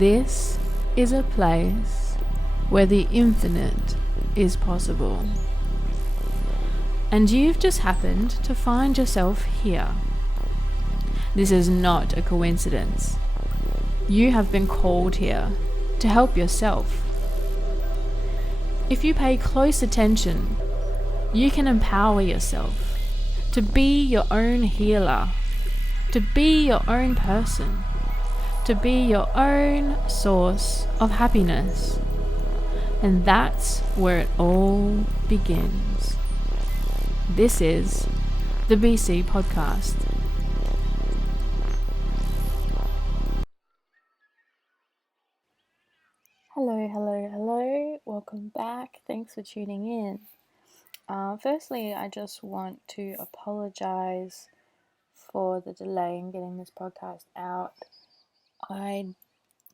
This is a place where the infinite is possible. And you've just happened to find yourself here. This is not a coincidence. You have been called here to help yourself. If you pay close attention, you can empower yourself to be your own healer, to be your own person, to be your own source of happiness. And that's where it all begins. This is the BC Podcast. Hello. Welcome back. Thanks for tuning in. Firstly, I just want to apologize for the delay in getting this podcast out. I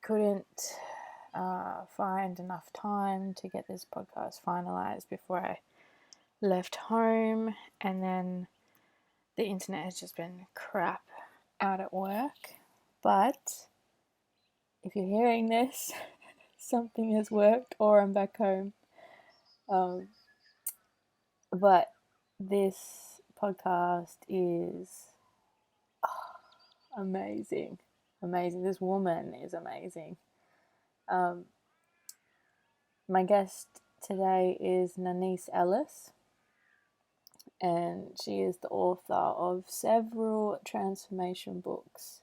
couldn't find enough time to get this podcast finalized before I left home, and then the internet has just been crap out at work. But if you're hearing this, something has worked or I'm back home. But this podcast is amazing. This woman is amazing. My guest today is Nanice Ellis, and she is the author of several transformation books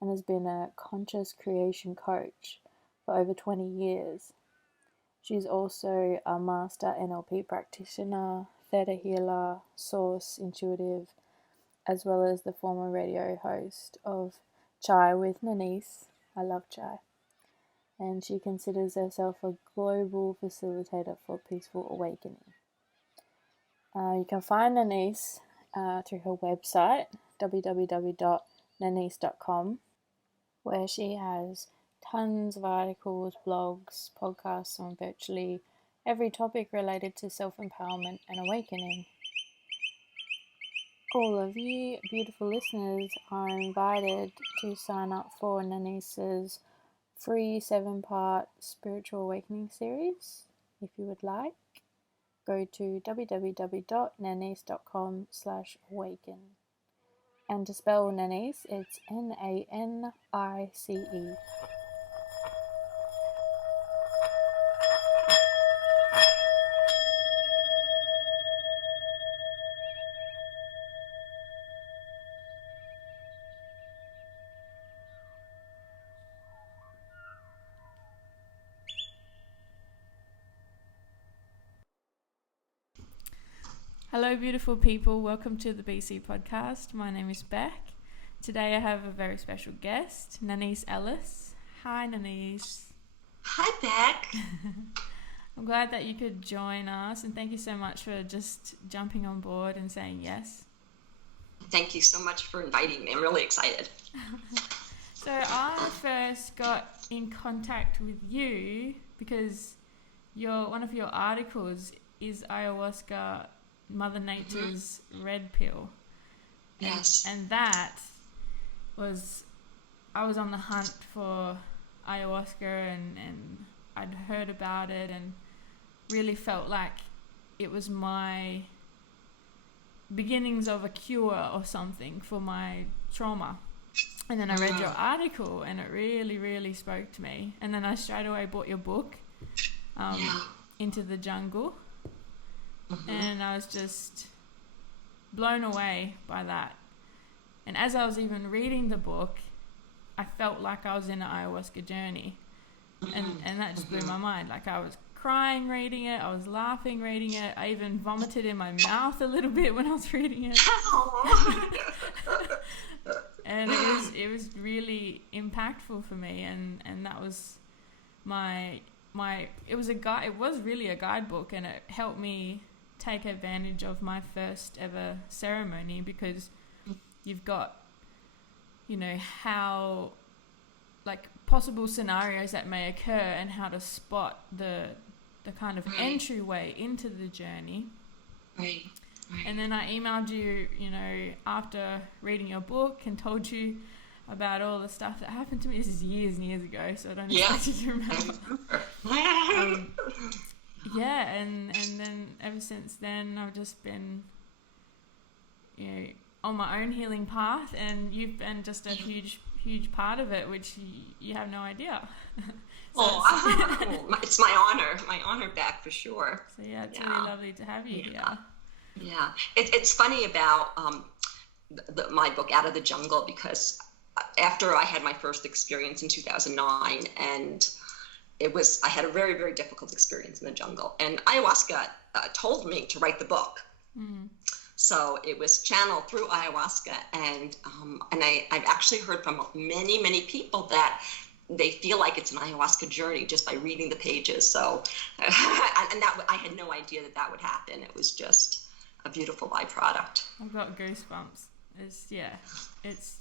and has been a conscious creation coach for over 20 years. She's also a master NLP practitioner, theta healer, source intuitive, as well as the former radio host of Chai with Nanice. I love Chai. And she considers herself a global facilitator for peaceful awakening. You can find Nanice through her website, www.nanice.com, where she has tons of articles, blogs, podcasts on virtually every topic related to self-empowerment and awakening. All of you beautiful listeners are invited to sign up for Nanice's free 7-part spiritual awakening series. If you would like, go to www.nanice.com/awaken. And to spell Nanice, it's Nanice. Hello, beautiful people. Welcome to the BC Podcast. My name is Beck. Today I have a very special guest, Nanice Ellis. Hi, Nanice. Hi, Beck. I'm glad that you could join us, and thank you so much for just jumping on board and saying yes. Thank you so much for inviting me. I'm really excited. So I first got in contact with you because one of your articles is Ayahuasca, Mother Nature's red pill. Yes. And that was, I was on the hunt for ayahuasca and I'd heard about it and really felt like it was my beginnings of a cure or something for my trauma. And then I read your article and it really, really spoke to me. And then I straight away bought your book, Into the Jungle. And I was just blown away by that. And as I was even reading the book, I felt like I was in an ayahuasca journey. And that just blew my mind. Like I was crying reading it, I was laughing reading it, I even vomited in my mouth a little bit when I was reading it. And it was really impactful for me, and that was it was really a guidebook, and it helped me take advantage of my first ever ceremony, because you've got, how, like, possible scenarios that may occur and how to spot the kind of entryway into the journey. Right. And then I emailed you, after reading your book and told you about all the stuff that happened to me. This is years and years ago, so I don't Yeah. expect you to remember. Yeah, and then ever since then, I've just been, on my own healing path, and you've been just a huge part of it, which you have no idea. It's my honor back for sure. So yeah, it's really lovely to have you here. Yeah, it's funny about my book Out of the Jungle, because after I had my first experience in 2009, and I had a very, very difficult experience in the jungle, and ayahuasca told me to write the book. Mm. So it was channeled through ayahuasca, and I've actually heard from many, many people that they feel like it's an ayahuasca journey just by reading the pages. So, and that I had no idea that would happen. It was just a beautiful byproduct. I've got goosebumps. It's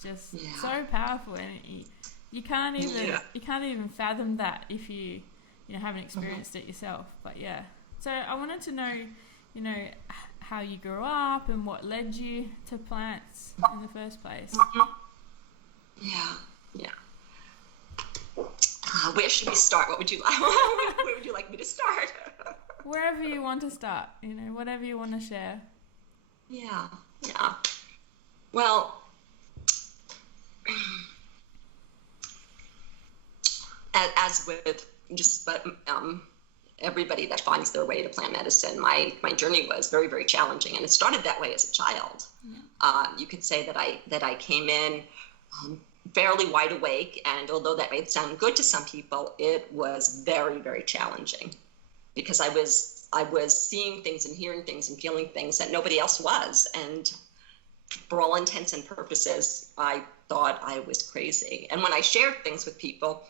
just so powerful, and you can't even fathom that if you haven't experienced it yourself. But yeah, so I wanted to know, how you grew up and what led you to plants in the first place. Yeah. Where should we start? Where would you like me to start? Wherever you want to start, whatever you want to share. Yeah. Well, as with just everybody that finds their way to plant medicine, my journey was very, very challenging, and it started that way as a child. Yeah. You could say that I came in fairly wide awake, and although that might sound good to some people, it was very, very challenging, because I was seeing things and hearing things and feeling things that nobody else was, and for all intents and purposes, I thought I was crazy. And when I shared things with people,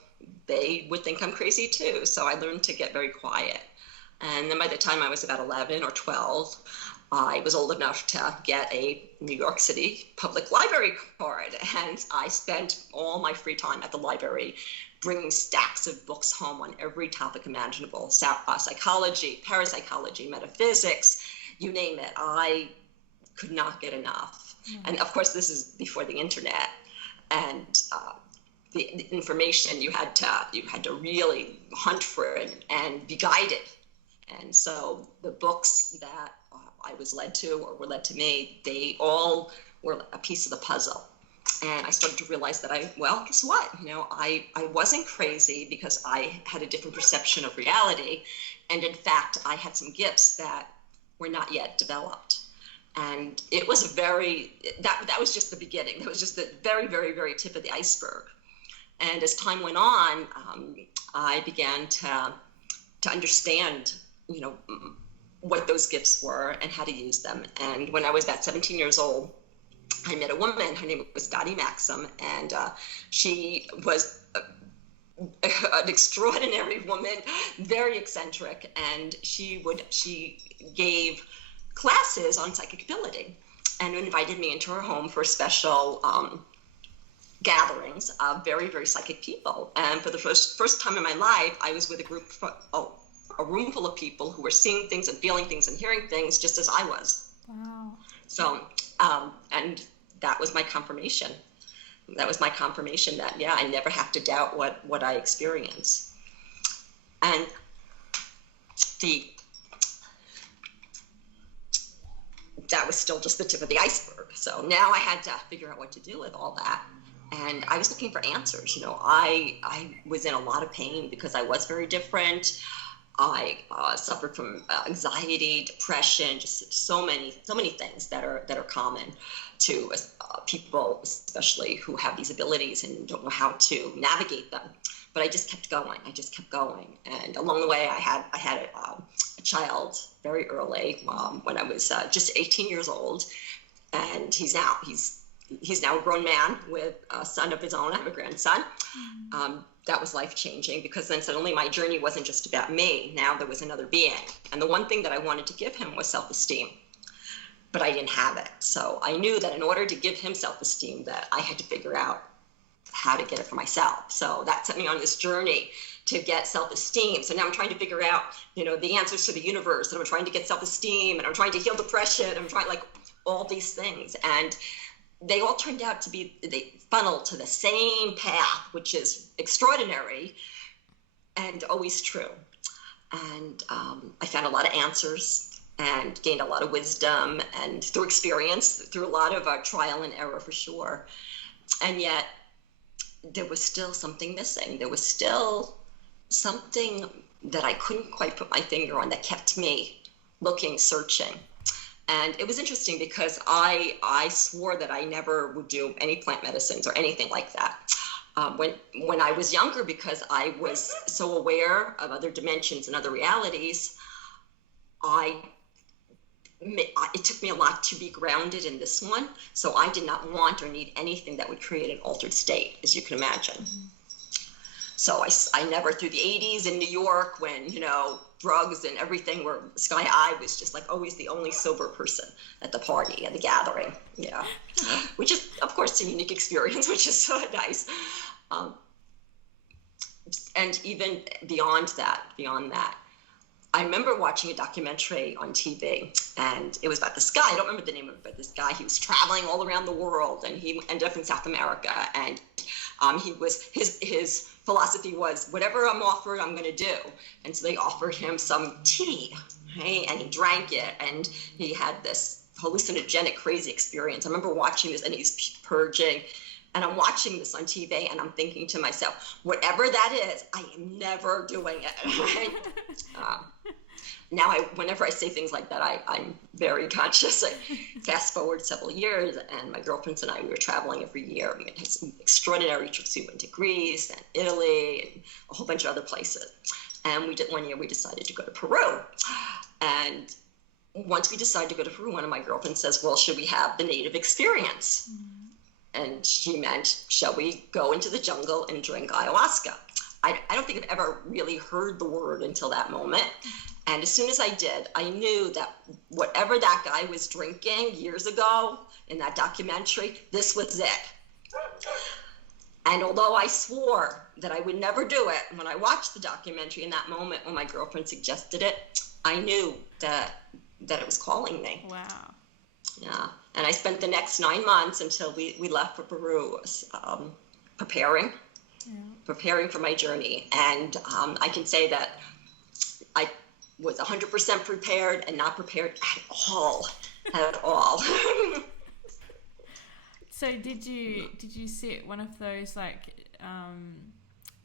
they would think I'm crazy too. So I learned to get very quiet. And then by the time I was about 11 or 12, I was old enough to get a New York City public library card. And I spent all my free time at the library bringing stacks of books home on every topic imaginable: psychology, parapsychology, metaphysics, you name it. I could not get enough. Mm-hmm. And of course, this is before the internet, and the information you had to really hunt for it and be guided. And so the books that I was led to, or were led to me, they all were a piece of the puzzle. And I started to realize that guess what? I wasn't crazy, because I had a different perception of reality. And in fact, I had some gifts that were not yet developed. And it was that was just the beginning. That was just the very, very, very tip of the iceberg. And as time went on, I began to understand, what those gifts were and how to use them. And when I was about 17 years old, I met a woman. Her name was Dottie Maxim, and she was an extraordinary woman, very eccentric, and she gave classes on psychic ability, and invited me into her home for special gatherings of very, very psychic people. And for the first time in my life, I was with a room full of people who were seeing things and feeling things and hearing things just as I was. Wow. So, and that was my confirmation. That was my confirmation that, I never have to doubt what I experience. And that was still just the tip of the iceberg. So now I had to figure out what to do with all that. And I was looking for answers. I was in a lot of pain because I was very different. I suffered from anxiety, depression, just so many things that are common to people, especially who have these abilities and don't know how to navigate them. But I just kept going. And along the way, I had a child very early, when I was just 18 years old, and he's now a grown man with a son of his own. I have a grandson. That was life-changing, because then suddenly my journey wasn't just about me. Now there was another being. And the one thing that I wanted to give him was self-esteem, but I didn't have it. So I knew that in order to give him self-esteem, that I had to figure out how to get it for myself. So that set me on this journey to get self-esteem. So now I'm trying to figure out, the answers to the universe, and I'm trying to get self-esteem, and I'm trying to heal depression. I'm trying all these things. And they all turned out to be, they funneled to the same path, which is extraordinary and always true. And I found a lot of answers and gained a lot of wisdom, and through experience, through a lot of trial and error for sure. And yet there was still something missing. There was still something that I couldn't quite put my finger on that kept me looking, searching. And it was interesting because I swore that I never would do any plant medicines or anything like that. When I was younger, because I was so aware of other dimensions and other realities, it took me a lot to be grounded in this one. So I did not want or need anything that would create an altered state, as you can imagine. Mm-hmm. So I never, through the 80s in New York, when, drugs and everything were sky high, was just like always the only sober person at the party, at the gathering. Yeah. Which is, of course, a unique experience, which is so nice. And even beyond that, I remember watching a documentary on TV, and it was about this guy. I don't remember the name of it, but this guy, he was traveling all around the world, and he ended up in South America. And he was, his philosophy was, whatever I'm offered, I'm going to do. And so they offered him some tea, right? And he drank it, and he had this hallucinogenic, crazy experience. I remember watching this, and he's purging. And I'm watching this on TV, and I'm thinking to myself, whatever that is, I am never doing it. Now, whenever I say things like that, I'm very conscious. I fast forward several years, and my girlfriends and I, we were traveling every year. We had some extraordinary trips. We went to Greece and Italy and a whole bunch of other places. And one year we decided to go to Peru. And once we decided to go to Peru, one of my girlfriends says, well, should we have the native experience? And she meant, shall we go into the jungle and drink ayahuasca? I don't think I've ever really heard the word until that moment. And as soon as I did, I knew that whatever that guy was drinking years ago in that documentary, this was it. And although I swore that I would never do it, when I watched the documentary in that moment when my girlfriend suggested it, I knew that it was calling me. Wow. Yeah. And I spent the next 9 months until we left for Peru preparing for my journey. And I can say that I was 100% prepared and not prepared at all. So did you sit one of those like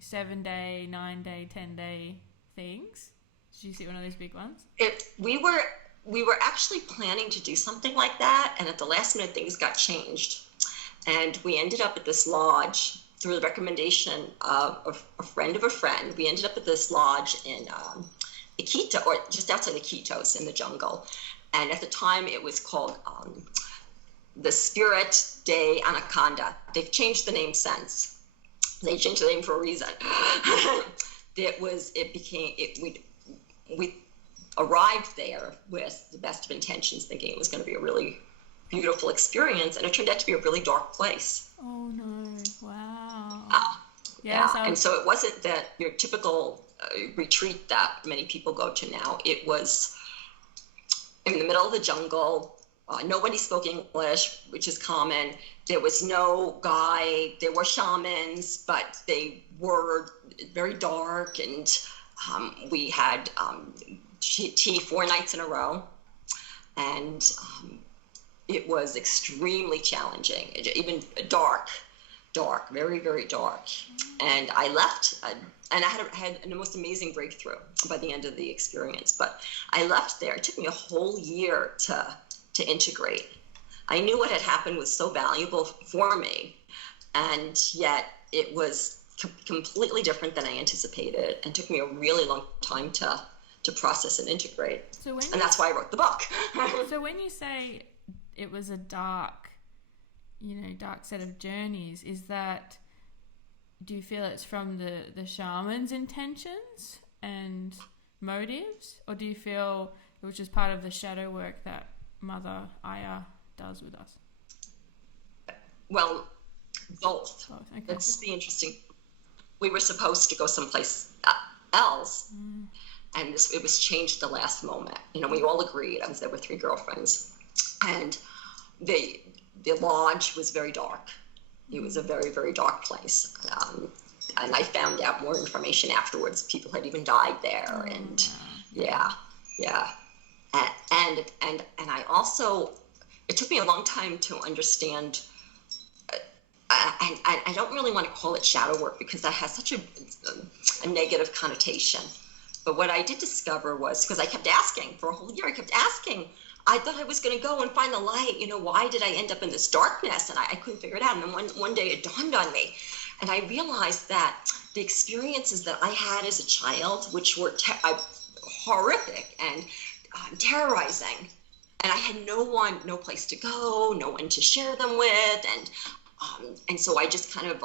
7-day, 9-day, 10-day things? Did you sit one of those big ones? We were actually planning to do something like that, and at the last minute things got changed. And we ended up at this lodge through the recommendation of a friend of a friend. We ended up at this lodge in Iquitos, or just outside Iquitos in the jungle. And at the time it was called the Spirit de Anaconda. They've changed the name since. They changed the name for a reason. We arrived there with the best of intentions, thinking it was going to be a really beautiful experience, and it turned out to be a really dark place. Oh no! Wow. Yeah. And so it wasn't that your typical retreat that many people go to now. It was in the middle of the jungle. Nobody spoke English, which is common. There was no guide. There were shamans, but they were very dark, and we had tea 4 nights in a row, and it was extremely challenging, even dark, very, very dark. And I left, and I had the most amazing breakthrough by the end of the experience. But I left there. It took me a whole year to integrate. I knew what had happened was so valuable for me, and yet it was completely different than I anticipated, and took me a really long time to process and integrate. And that's why I wrote the book. So when you say it was a dark set of journeys, do you feel it's from the shaman's intentions and motives, or do you feel it was just part of the shadow work that Mother Aya does with us? Well, both. Okay. That's the interesting. We were supposed to go someplace else, and it was changed at the last moment. We all agreed. I was there with 3 girlfriends, and the lodge was very dark. It was a very, very dark place. And I found out more information afterwards. People had even died there. And yeah. And I also, it took me a long time to understand, and I don't really want to call it shadow work because that has such a negative connotation. But what I did discover was, because I kept asking for a whole year, I kept asking, I thought I was going to go and find the light. Why did I end up in this darkness? And I couldn't figure it out. And then one day it dawned on me. And I realized that the experiences that I had as a child, which were horrific and terrorizing, and I had no place to go, no one to share them with. And so I just kind of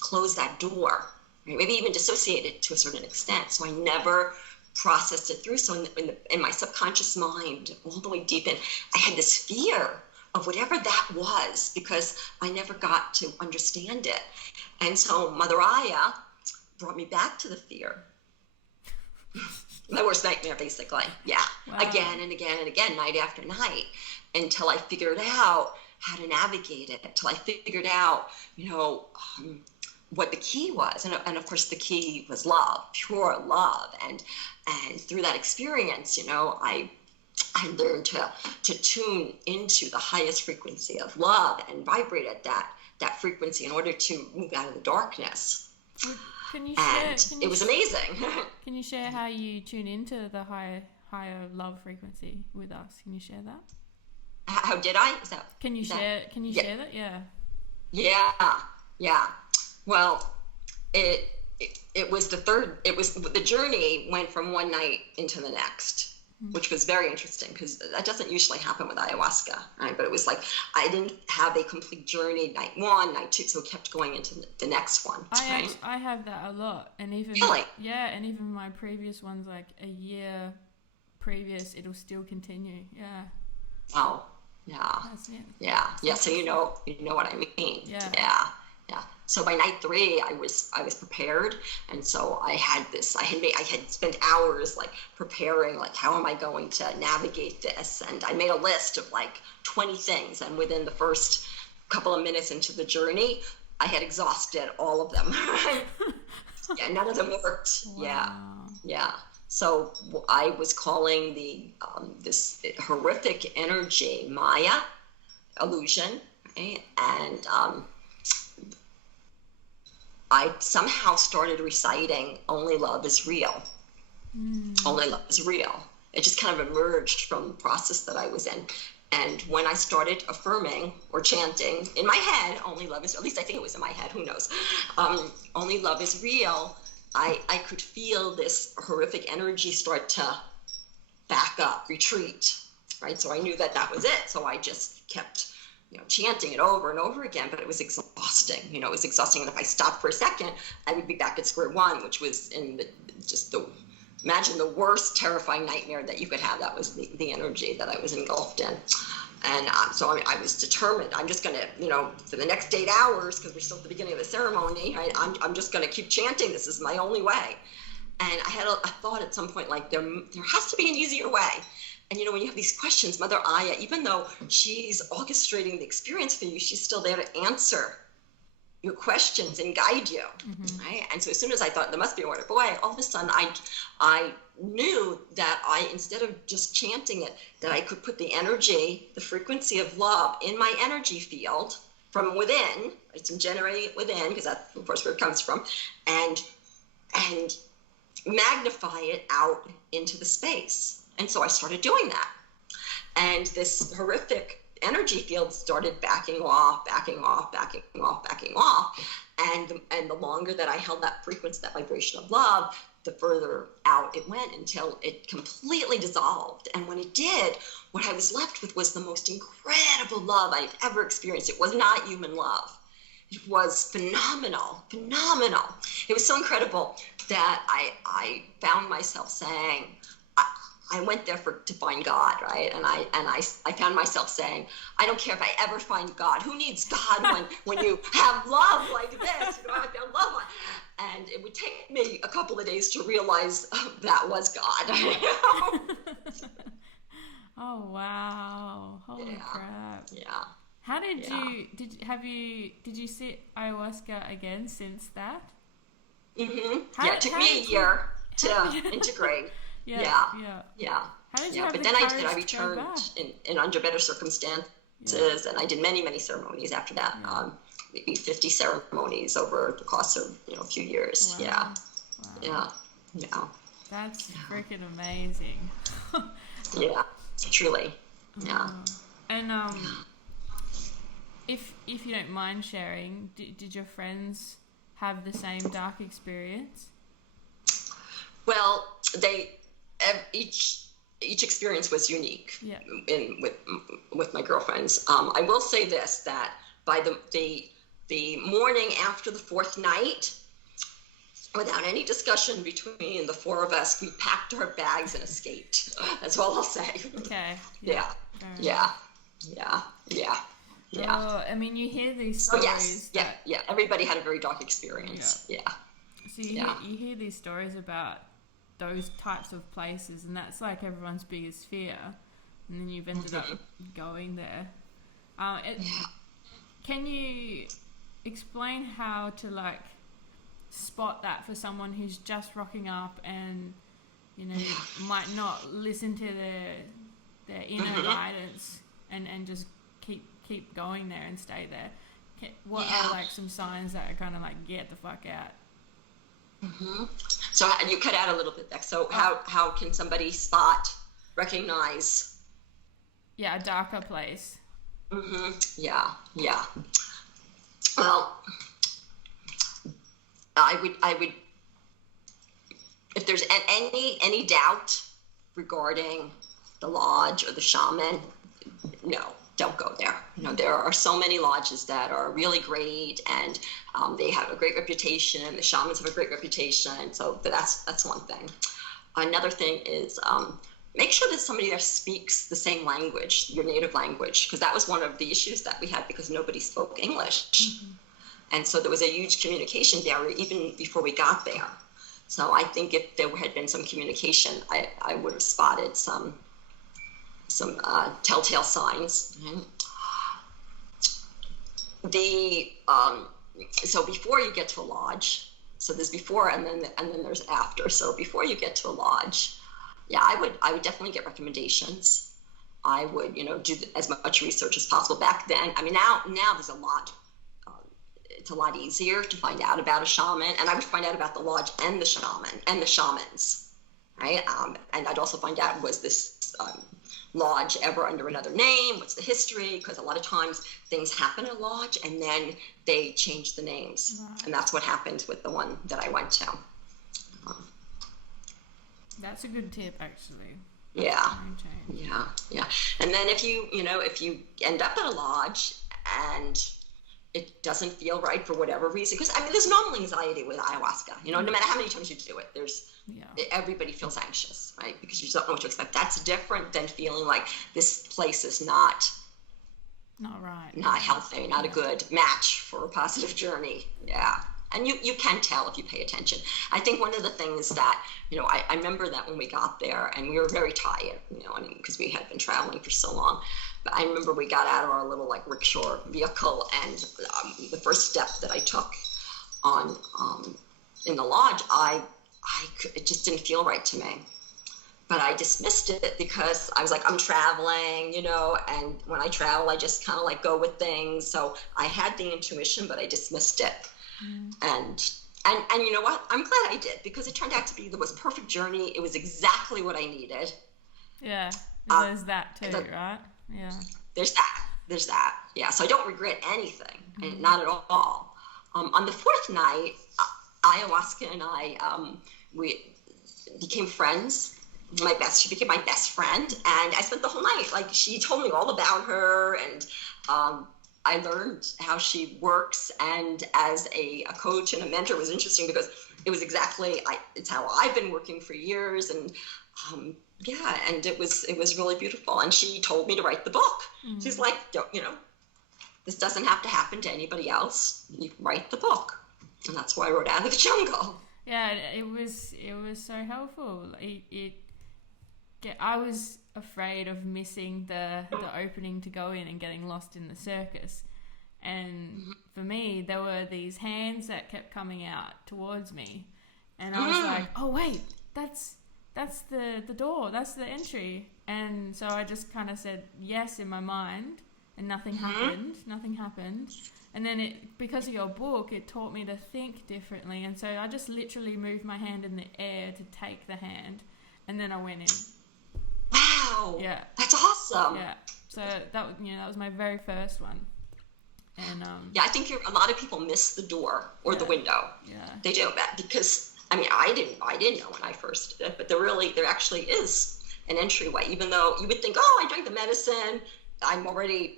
closed that door, right? Maybe even dissociated to a certain extent. So I never processed it through. So in my subconscious mind, all the way deep in, I had this fear of whatever that was because I never got to understand it. And so Mother Aya brought me back to the fear. My worst nightmare, basically. Yeah. Wow. Again and again and again, night after night, until I figured out how to navigate it, until I figured out, what the key was. And of course, the key was love, pure love. And through that experience, I learned to tune into the highest frequency of love and vibrate at that frequency in order to move out of the darkness. It was amazing. Can you share how you tune into the higher love frequency with us? Can you share that? How did I? Can you share that? Yeah. Yeah. Well, it was the journey went from one night into the next, which was very interesting because that doesn't usually happen with ayahuasca, right? But it was like I didn't have a complete journey night one, night two, so it kept going into the next one. I have that a lot, and even really? And even my previous ones, like a year previous, it'll still continue. Yeah. Oh, yeah. Yeah. So you know what I mean. Yeah. So by night 3, I was prepared, and so I had spent hours preparing, how am I going to navigate this? And I made a list of 20 things, and within the first couple of minutes into the journey, I had exhausted all of them. Yeah, none of them worked. Wow. Yeah. So I was calling this horrific energy Maya illusion, right? And I somehow started reciting "Only Love is Real." Only love is real. It just kind of emerged from the process that I was in. And when I started affirming or chanting in my head, "Only love is," at least I think it was in my head, who knows, "Only love is real," I could feel this horrific energy start to back up, retreat, right? So I knew that was it. So I just kept chanting it over and over again, but it was exhausting. It was exhausting. And if I stopped for a second, I would be back at square one, which was imagine the worst terrifying nightmare that you could have. That was the energy that I was engulfed in. And so I was determined. I'm just going to, for the next 8 hours, because we're still at the beginning of the ceremony, I'm just going to keep chanting. This is my only way. And I had a thought at some point, there has to be an easier way. And, when you have these questions, Mother Aya, even though she's orchestrating the experience for you, she's still there to answer your questions and guide you, right? And so as soon as I thought there must be a wonderful way, all of a sudden I knew that instead of just chanting it, that I could put the energy, the frequency of love in my energy field from within, right? So I'm generating it within, because that's, of course, where it comes from, and magnify it out into the space. And so I started doing that. And this horrific energy field started backing off. And the longer that I held that frequency, that vibration of love, the further out it went until it completely dissolved. And when it did, what I was left with was the most incredible love I've ever experienced. It was not human love. It was phenomenal. It was so incredible that I found myself saying, I went there to find God, right? And I found myself saying, I don't care if I ever find God. Who needs God when you have love like this? I found love. And it would take me a couple of days to realize that was God. Oh, wow. Holy crap. Yeah. How did you sit ayahuasca again since that? It took me a year to integrate. Yeah. How did you yeah, have but the then courage I to returned go back? in under better circumstances, and I did many ceremonies after that. Maybe 50 ceremonies over the course of a few years. Wow. Yeah. That's freaking amazing. Yeah, truly. Yeah. And if you don't mind sharing, did your friends have the same dark experience? Well, each experience was unique. Yeah. With my girlfriends. I will say this, that by the morning after the fourth night, without any discussion between the four of us, we packed our bags and escaped. That's all I'll say. Okay. Yeah. Oh, I mean, you hear these stories. Everybody had a very dark experience. Yeah. So you hear these stories about those types of places, and that's like everyone's biggest fear. And then you've ended up going there. Can you explain how to like spot that for someone who's just rocking up and might not listen to their inner guidance and just keep going there and stay there? What are like some signs that are kind of like get the fuck out? So you cut out a little bit there. So how can somebody recognize a darker place? Yeah. Well, I would, if there's any doubt regarding the lodge or the shaman, no, don't go there. There are so many lodges that are really great, and they have a great reputation. The shamans have a great reputation. So that's one thing. Another thing is make sure that somebody there speaks the same language, your native language, because that was one of the issues that we had, because nobody spoke English. And so there was a huge communication barrier even before we got there. So I think if there had been some communication, I would have spotted some telltale signs. So before you get to a lodge, so there's before and then there's after. So before you get to a lodge, I would definitely get recommendations. I would do as much research as possible. Back then, I mean, now there's a lot. It's a lot easier to find out about a shaman, and I would find out about the lodge and the shaman and the shamans, right? And I'd also find out, was this lodge ever under another name? What's the history? Because a lot of times things happen in a lodge and then they change the names. Right. And that's what happened with the one that I went to. That's a good tip, actually. Yeah. And then if you end up at a lodge and it doesn't feel right for whatever reason, because I mean, there's normal anxiety with ayahuasca. No matter how many times you do it, everybody feels anxious, right? Because you just don't know what to expect. That's different than feeling like this place is not right, not healthy, not a good match for a positive journey. Yeah. And you can tell if you pay attention. I think one of the things that, I remember that when we got there and we were very tired, because we had been traveling for so long. But I remember we got out of our little rickshaw vehicle, and the first step that I took on in the lodge, it just didn't feel right to me. But I dismissed it because I was like, I'm traveling, and when I travel, I just kind of go with things. So I had the intuition, but I dismissed it. And you know what? I'm glad I did, because it turned out to be the most perfect journey. It was exactly what I needed. Yeah, there's that too, right? Yeah. There's that. Yeah, so I don't regret anything, not at all. On the fourth night, ayahuasca and I, we became friends. She became my best friend, and I spent the whole night, she told me all about her, and I learned how she works, and as a coach and a mentor, it was interesting because it was it's how I've been working for years, and and it was really beautiful. And she told me to write the book. She's like, this doesn't have to happen to anybody else. You write the book, and that's why I wrote Out of the Jungle. Yeah, it was so helpful. I was afraid of missing the opening to go in and getting lost in the circus. And for me, there were these hands that kept coming out towards me, and I was like, oh wait, that's the door, that's the entry. And so I just kind of said yes in my mind, and nothing happened. And then because of your book, it taught me to think differently. And so I just literally moved my hand in the air to take the hand, and then I went in. Wow. Yeah. That's awesome. Yeah. So that was my very first one. And yeah, I think a lot of people miss the door or the window. Yeah. They do that because I didn't know when I first did it, but there actually is an entryway. Even though you would think, oh, I drank the medicine, I'm already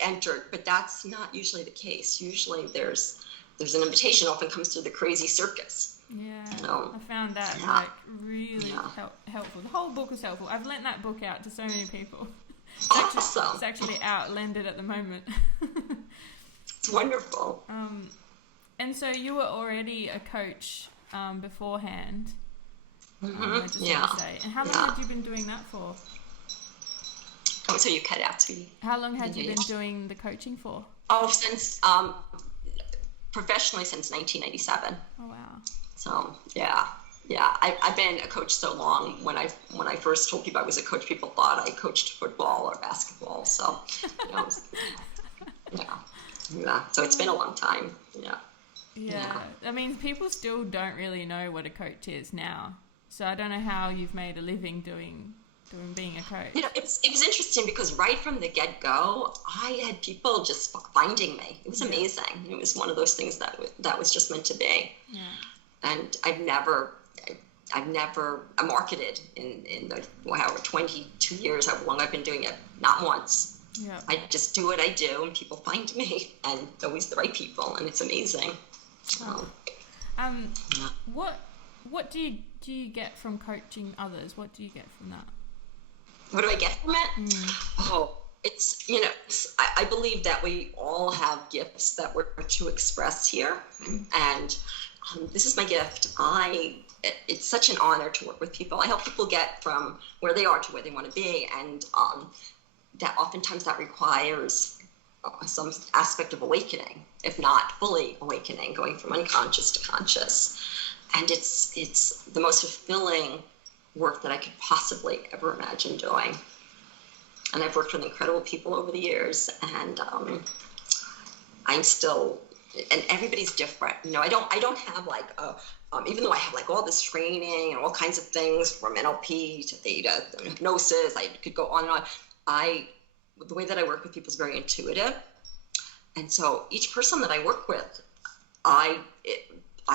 entered, but that's not usually the case. Usually there's an invitation. Often comes through the crazy circus. Yeah, I found that really helpful. The whole book was helpful. I've lent that book out to so many people. Awesome. It's actually out, lended at the moment. It's wonderful. And so you were already a coach beforehand. Mm-hmm. I just want to say. And how long had you been doing that for? Oh, so you cut out, sweetie. How long had you been doing the coaching for? Oh, since professionally since 1997. Oh wow. So yeah. I've been a coach so long. When I first told people I was a coach, people thought I coached football or basketball. So yeah. So it's been a long time. Yeah. I mean, people still don't really know what a coach is now. So I don't know how you've made a living doing being a coach. It was interesting because right from the get-go, I had people just finding me. It was amazing. It was one of those things that was just meant to be. Yeah. And I've never marketed in the 22 years how long I've been doing it. Not once. Yeah. I just do what I do, and people find me, and always the right people, and it's amazing. So, what do you get from coaching others? What do you get from that? What do I get from it? Oh, it's I believe that we all have gifts that we're to express here, and this is my gift. It's such an honor to work with people. I help people get from where they are to where they want to be, and that oftentimes that requires some aspect of awakening, if not fully awakening, going from unconscious to conscious. And it's the most fulfilling work that I could possibly ever imagine doing. And I've worked with incredible people over the years, and I'm still, and everybody's different. I don't have like even though I have like all this training and all kinds of things from NLP to theta, hypnosis, I could go on and on. The way that I work with people is very intuitive. And so each person that I work with, I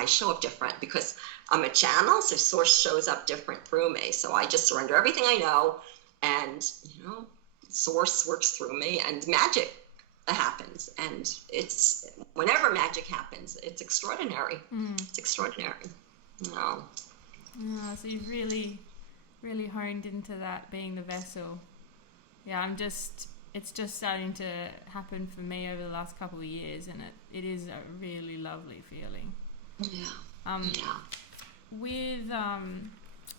show up different because I'm a channel, so source shows up different through me. So I just surrender everything I know, and source works through me, and magic happens. And it's whenever magic happens, it's extraordinary. It's extraordinary. So you've really, really honed into that, being the vessel. Yeah, it's just starting to happen for me over the last couple of years, and it is a really lovely feeling. With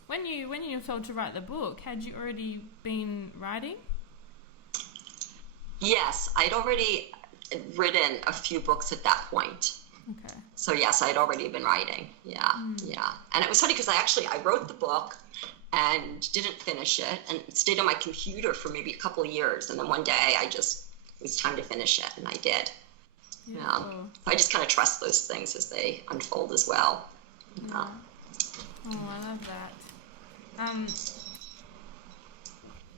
when you were told to write the book, had you already been writing? Yes, I'd already written a few books at that point. Okay. So yes, I'd already been writing. Yeah. And it was funny because I wrote the book and didn't finish it, and it stayed on my computer for maybe a couple of years, and then one day it was time to finish it, and I did. So I just kind of trust those things as they unfold as well. Oh, I love that.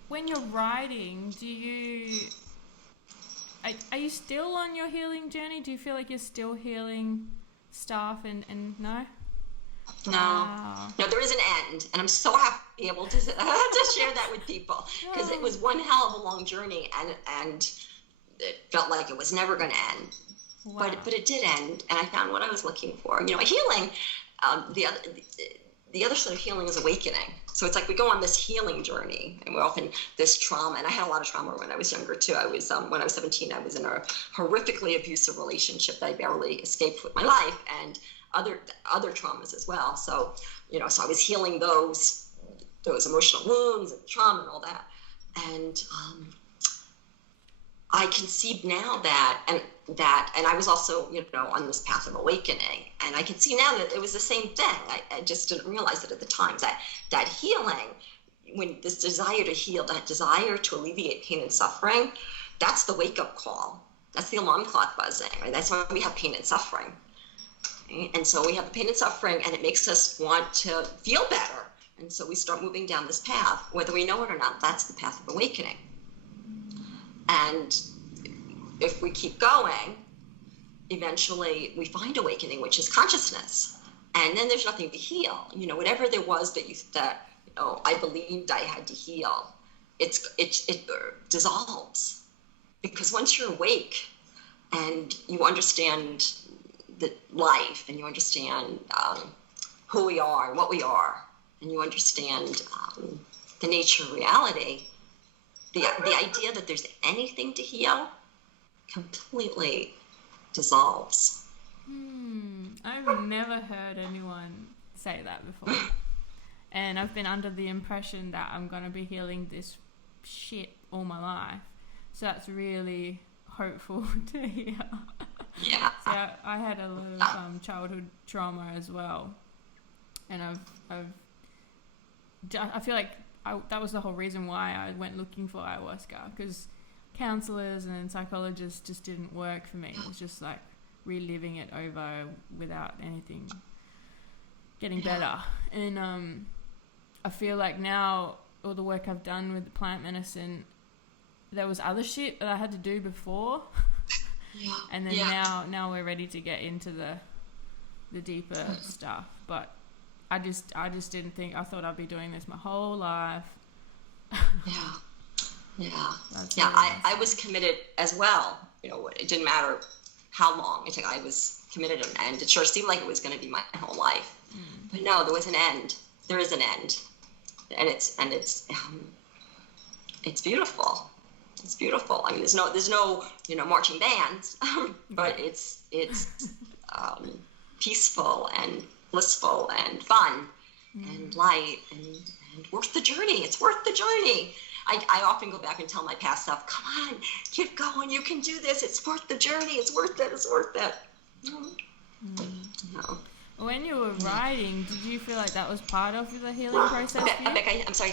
When you're writing, are you still on your healing journey? Do you feel like you're still healing stuff and no? No. Wow. No, there is an end, and I'm so happy to be able to share that with people, because it was one hell of a long journey, and it felt like it was never going to end. Wow. But it did end, and I found what I was looking for. Healing. The other side of healing is awakening. So it's like we go on this healing journey, and we're often this trauma. And I had a lot of trauma when I was younger too. I was when I was 17, I was in a horrifically abusive relationship that I barely escaped with my life, and other traumas as well. So so I was healing those those emotional wounds and trauma and all that. And I can see now and I was also, on this path of awakening, and I can see now that it was the same thing. I just didn't realize it at the time, that healing, when this desire to heal, that desire to alleviate pain and suffering, that's the wake-up call. That's the alarm clock buzzing, right? That's when we have pain and suffering. Right? And so we have the pain and suffering, and it makes us want to feel better. And so we start moving down this path, whether we know it or not. That's the path of awakening. And if we keep going, eventually we find awakening, which is consciousness. And then there's nothing to heal. Whatever there was that I believed I had to heal, it dissolves. Because once you're awake and you understand the life, and you understand who we are and what we are, and you understand the nature of reality, the idea that there's anything to heal completely dissolves. I've never heard anyone say that before. And I've been under the impression that I'm going to be healing this shit all my life. So that's really hopeful to hear. Yeah. So I had a lot of childhood trauma as well. And I feel like that was the whole reason why I went looking for ayahuasca, because counselors and psychologists just didn't work for me. It was just like reliving it over without anything getting better. And I feel like now all the work I've done with the plant medicine, there was other shit that I had to do before. And then now we're ready to get into the deeper stuff. But I just didn't think, I thought I'd be doing this my whole life. I was committed as well. It didn't matter how long it took. I was committed, and it sure seemed like it was going to be my whole life. But no, there was an end. There is an end, and it's beautiful. It's beautiful. I mean, there's no marching bands, but it's peaceful and blissful and fun and light and worth the journey. It's worth the journey. I often go back and tell my past self, come on, keep going. You can do this. It's worth the journey. It's worth it. It's worth it. No. When you were writing, did you feel like that was part of the healing process? I'm sorry,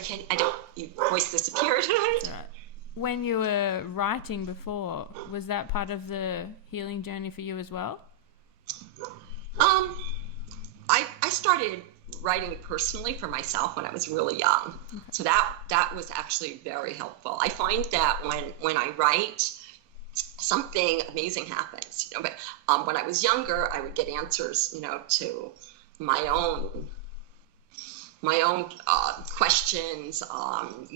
your voice disappeared. When you were writing before, was that part of the healing journey for you as well? I started writing personally for myself when I was really young. Okay. So that was actually very helpful. I find that when I write, something amazing happens. But when I was younger, I would get answers, to my own questions,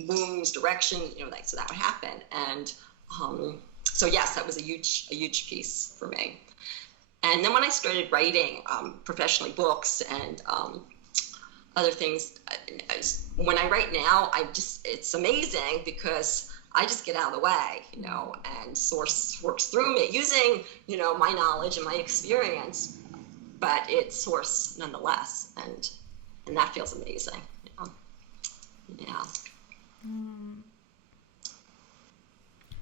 wounds, direction, so that would happen. And so yes, that was a huge piece for me. And then when I started writing professionally books and other things, when I write now, it's amazing because I just get out of the way, and source works through me using, my knowledge and my experience, but it's source nonetheless. And that feels amazing. Yeah.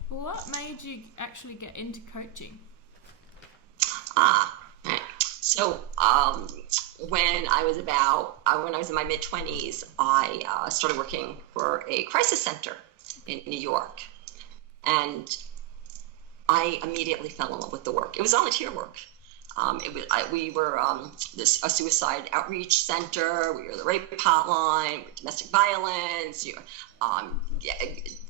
What made you actually get into coaching? So when I was in my mid-20s, I started working for a crisis center in New York, and I immediately fell in love with the work. It was volunteer work. We were a suicide outreach center. We were the rape hotline, domestic violence. It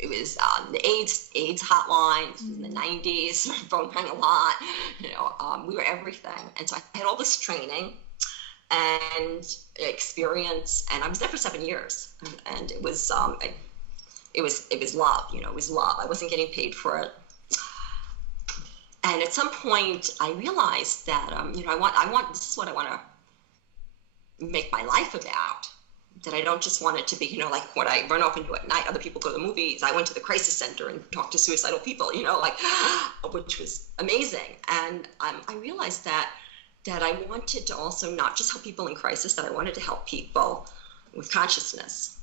was the AIDS hotline. This was in the 90s. Phone rang a lot. We were everything. And so I had all this training and experience, and I was there for 7 years. And it was love. It was love. I wasn't getting paid for it. And at some point, I realized that this is what I want to make my life about. That I don't just want it to be, like what I run off into at night. Other people go to the movies. I went to the crisis center and talked to suicidal people, which was amazing. And I realized that I wanted to also not just help people in crisis, that I wanted to help people with consciousness.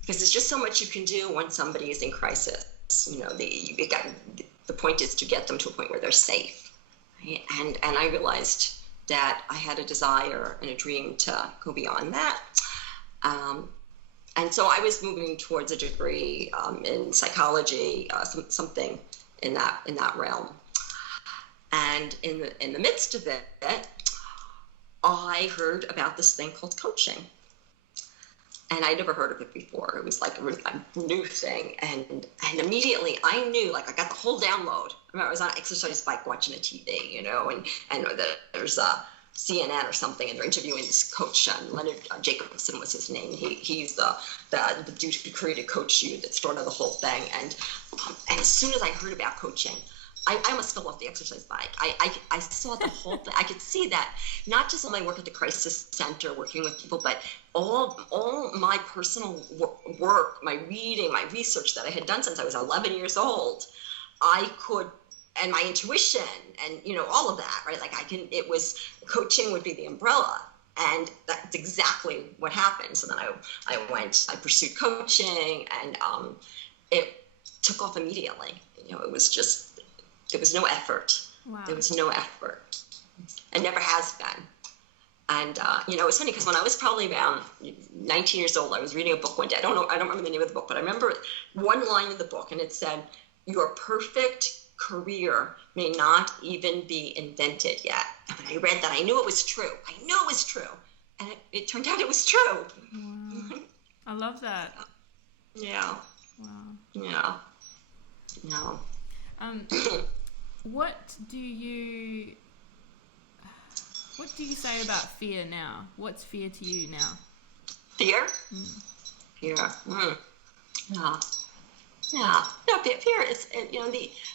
because there's just so much you can do when somebody is in crisis. The point is to get them to a point where they're safe. Right? And I realized that I had a desire and a dream to go beyond that. And so I was moving towards a degree in psychology, something in that realm. And in the midst of it, I heard about this thing called coaching. And I never heard of it before. It was like a new thing. And immediately I knew, like, I got the whole download. I remember I was on an exercise bike watching a TV, and there's a CNN or something, and they're interviewing this coach, Leonard Jacobson was his name. He's the dude who created Coach U that started the whole thing. And as soon as I heard about coaching, I almost fell off the exercise bike. I saw the whole thing. I could see that, not just on my work at the crisis center, working with people, but all my personal work, my reading, my research that I had done since I was 11 years old, and my intuition and, all of that, right? Like coaching would be the umbrella. And that's exactly what happened. So then I pursued coaching, and it took off immediately. There was no effort. Wow. There was no effort. It never has been. And, it's funny because when I was probably around 19 years old, I was reading a book one day. I don't remember the name of the book, but I remember one line in the book, and it said, "Your perfect career may not even be invented yet." And when I read that, I knew it was true. And it turned out it was true. Wow. I love that. Yeah. Wow. Yeah. No. What do you say about fear now? What's fear to you now? Fear? Fear. Yeah. Yeah. No, fear is,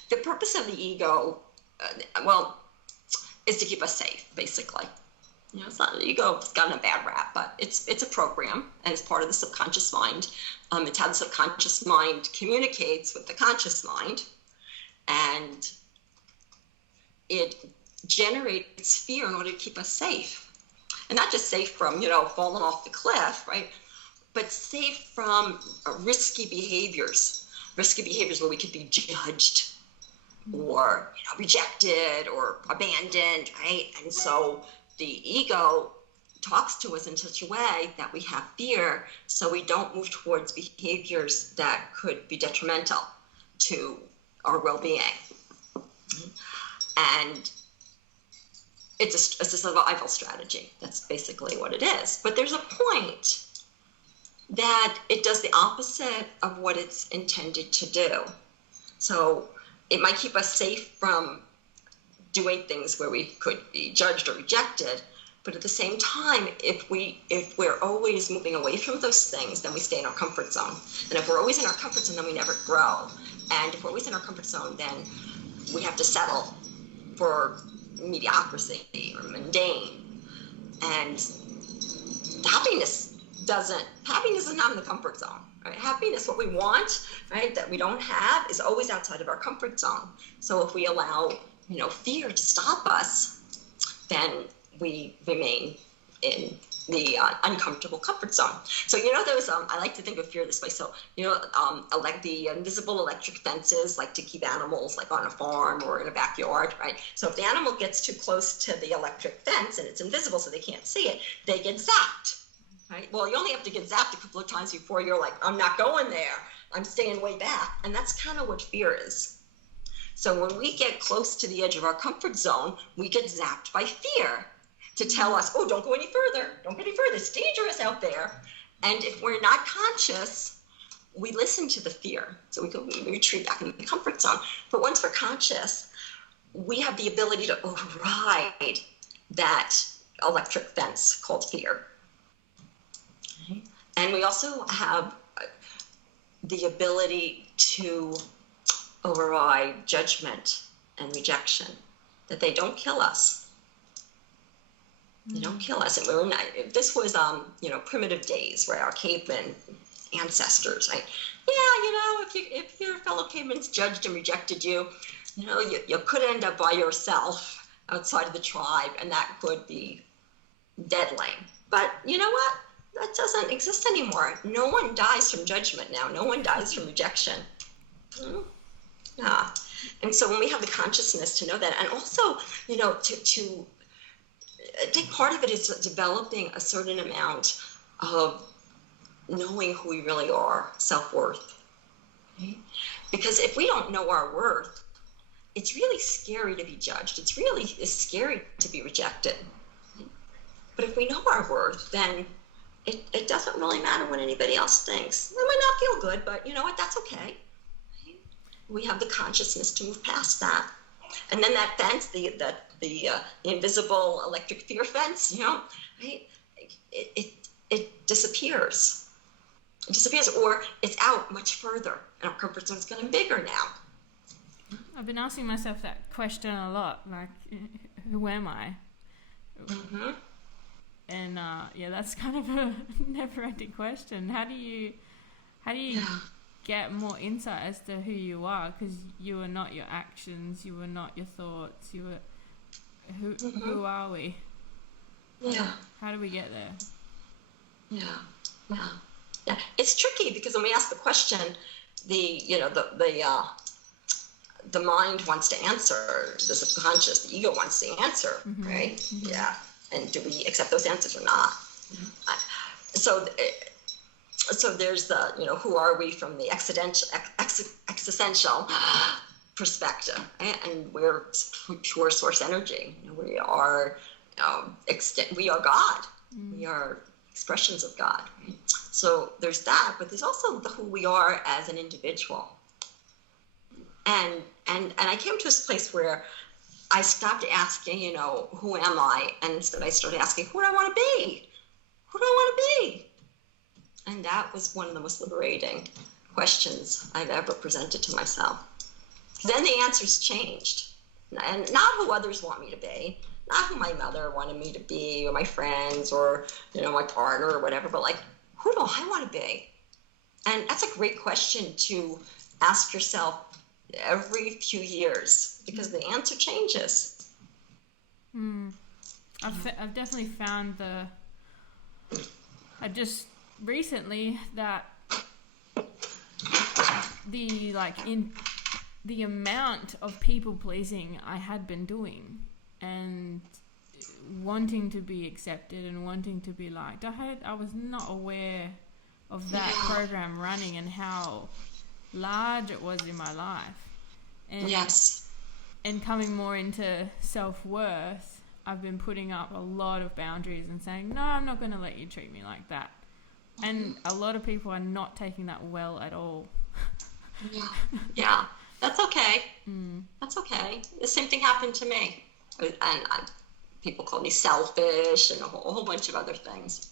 the purpose of the ego, is to keep us safe, basically. It's not, the ego has gotten a bad rap, but it's a program, and it's part of the subconscious mind. It's how the subconscious mind communicates with the conscious mind, and it generates fear in order to keep us safe. And not just safe from, falling off the cliff, right? But safe from risky behaviors where we could be judged or rejected or abandoned, right? And so the ego talks to us in such a way that we have fear, so we don't move towards behaviors that could be detrimental to our well-being. And it's a survival strategy. That's basically what it is. But there's a point that it does the opposite of what it's intended to do. So it might keep us safe from doing things where we could be judged or rejected, but at the same time, if we're always moving away from those things, then we stay in our comfort zone. And if we're always in our comfort zone, then we never grow. And if we're always in our comfort zone, then we have to settle for mediocrity or mundane. And happiness is not in the comfort zone, right? Happiness, what we want, right, that we don't have, is always outside of our comfort zone. So if we allow, fear to stop us, then we remain in the uncomfortable comfort zone. So those I like to think of fear this way. So like the invisible electric fences, like to keep animals like on a farm or in a backyard, right? So if the animal gets too close to the electric fence and it's invisible so they can't see it, they get zapped, right? Well, you only have to get zapped a couple of times before you're like, I'm not going there, I'm staying way back. And that's kind of what fear is. So when we get close to the edge of our comfort zone, we get zapped by fear to tell us, oh, don't go any further. Don't go any further. It's dangerous out there. And if we're not conscious, we listen to the fear. So we retreat back in the comfort zone. But once we're conscious, we have the ability to override that electric fence called fear. Okay. And we also have the ability to override judgment and rejection, that they don't kill us. They don't kill us. And this was, primitive days, where our caveman ancestors, right? Yeah, if your fellow caveman's judged and rejected you, you could end up by yourself outside of the tribe, and that could be deadly. But you know what? that doesn't exist anymore. No one dies from judgment now. No one dies from rejection. Yeah. And so when we have the consciousness to know that, and also, to a big part of it is developing a certain amount of knowing who we really are, self-worth. Right? Because if we don't know our worth, it's really scary to be judged. It's really scary to be rejected. But if we know our worth, then it doesn't really matter what anybody else thinks. It might not feel good, but you know what? That's okay. We have the consciousness to move past that. And then that fence, the invisible electric fear fence, right? It disappears. It disappears, or it's out much further, and our comfort zone's getting bigger now. I've been asking myself that question a lot, like, who am I? Mm-hmm. And that's kind of a never-ending question. How do you get more insight as to who you are? Because you are not your actions, you are not your thoughts. You are who are we? Yeah. How do we get there? Yeah. It's tricky because when we ask the question, the mind wants to answer, the subconscious, the ego wants to answer, right? Mm-hmm. Yeah. And do we accept those answers or not? So there's the, who are we from the existential perspective, right? And we're pure source energy. We are we are God. We are expressions of God. Right? So there's that, but there's also who we are as an individual. And I came to this place where I stopped asking, who am I? And instead I started asking, who do I want to be? Who do I want to be? And that was one of the most liberating questions I've ever presented to myself. Then the answers changed. And not who others want me to be, not who my mother wanted me to be, or my friends, or, my partner, or whatever, but like, who do I want to be? And that's a great question to ask yourself every few years, because the answer changes. I've definitely found I just recently that the amount of people pleasing I had been doing and wanting to be accepted and wanting to be liked, I was not aware of that program running and how large it was in my life. And yes. And coming more into self-worth, I've been putting up a lot of boundaries and saying, no, I'm not going to let you treat me like that. And a lot of people are not taking that well at all. Yeah. That's okay. That's okay. The same thing happened to me. And people call me selfish and a whole bunch of other things.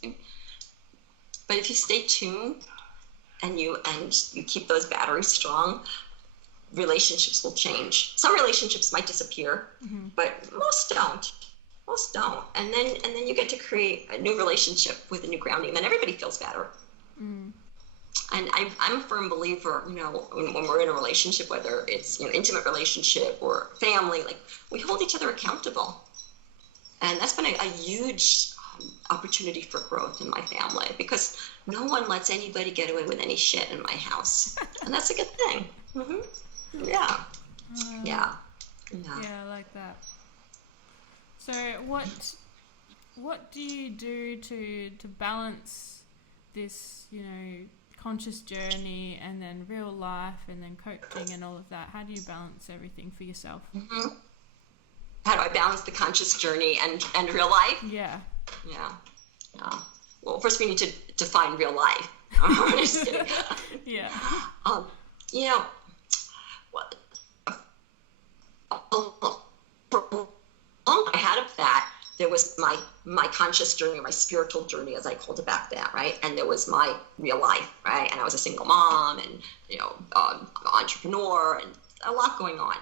But if you stay tuned and you keep those batteries strong, relationships will change. Some relationships might disappear, but most don't. And then you get to create a new relationship with a new grounding, and then everybody feels better. And I'm a firm believer, when we're in a relationship, whether it's intimate relationship or family, like, we hold each other accountable. And that's been a huge opportunity for growth in my family, because no one lets anybody get away with any shit in my house. And that's a good thing. Yeah, I like that. So what do you do to balance this, conscious journey and then real life and then coaching and all of that? How do you balance everything for yourself? How do I balance the conscious journey and real life? Yeah. Well, first we need to define real life. I'm just kidding. Yeah. I had of that. There was my conscious journey, or my spiritual journey, as I called it back then, right? And there was my real life, right? And I was a single mom, and entrepreneur, and a lot going on.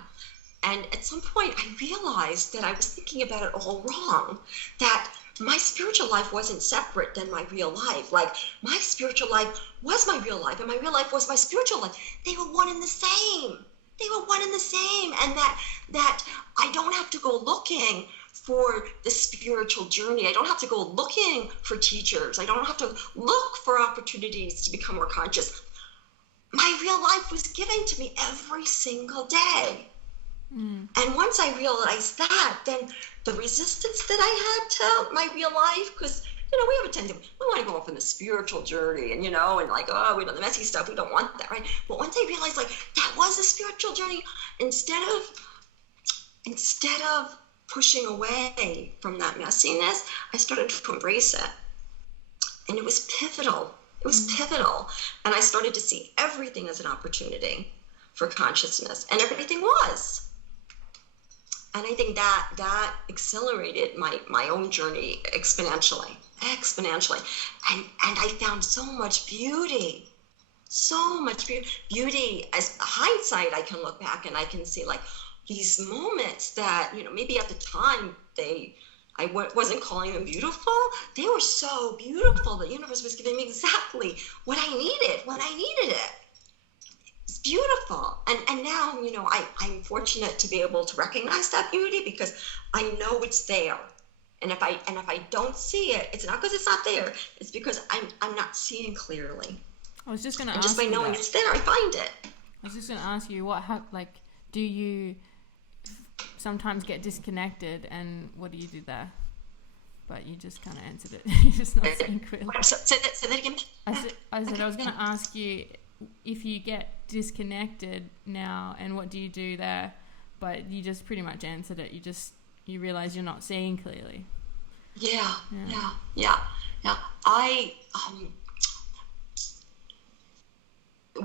And at some point, I realized that I was thinking about it all wrong. That my spiritual life wasn't separate than my real life. Like, my spiritual life was my real life, and my real life was my spiritual life. They were one and the same. And that I don't have to go looking for the spiritual journey. I don't have to go looking for teachers. I don't have to look for opportunities to become more conscious. My real life was given to me every single day. And once I realized that, then the resistance that I had to my real life, because, we have a tendency, we want to go off on the spiritual journey and, and like, oh, we know the messy stuff. We don't want that, right? But once I realized, like, that was a spiritual journey, instead of pushing away from that messiness, I started to embrace it. And it was pivotal. It was pivotal. And I started to see everything as an opportunity for consciousness. And everything was. And I think that accelerated my own journey exponentially. And I found so much beauty. Beauty. As hindsight, I can look back and I can see, like, these moments that, maybe at the time I wasn't calling them beautiful. They were so beautiful. The universe was giving me exactly what I needed when I needed it. It's beautiful. And now, I'm fortunate to be able to recognize that beauty, because I know it's there. And if I don't see it, it's not because it's not there. It's because I'm not seeing clearly. I was just going to ask just by knowing it's there, I find it. I was just going to ask you, do you sometimes get disconnected, and what do you do there? But you just kind of answered it. You're just not saying clearly. Say that again. I said I was going to ask you if you get disconnected now, and what do you do there? But you just pretty much answered it. You realize you're not seeing clearly. Yeah.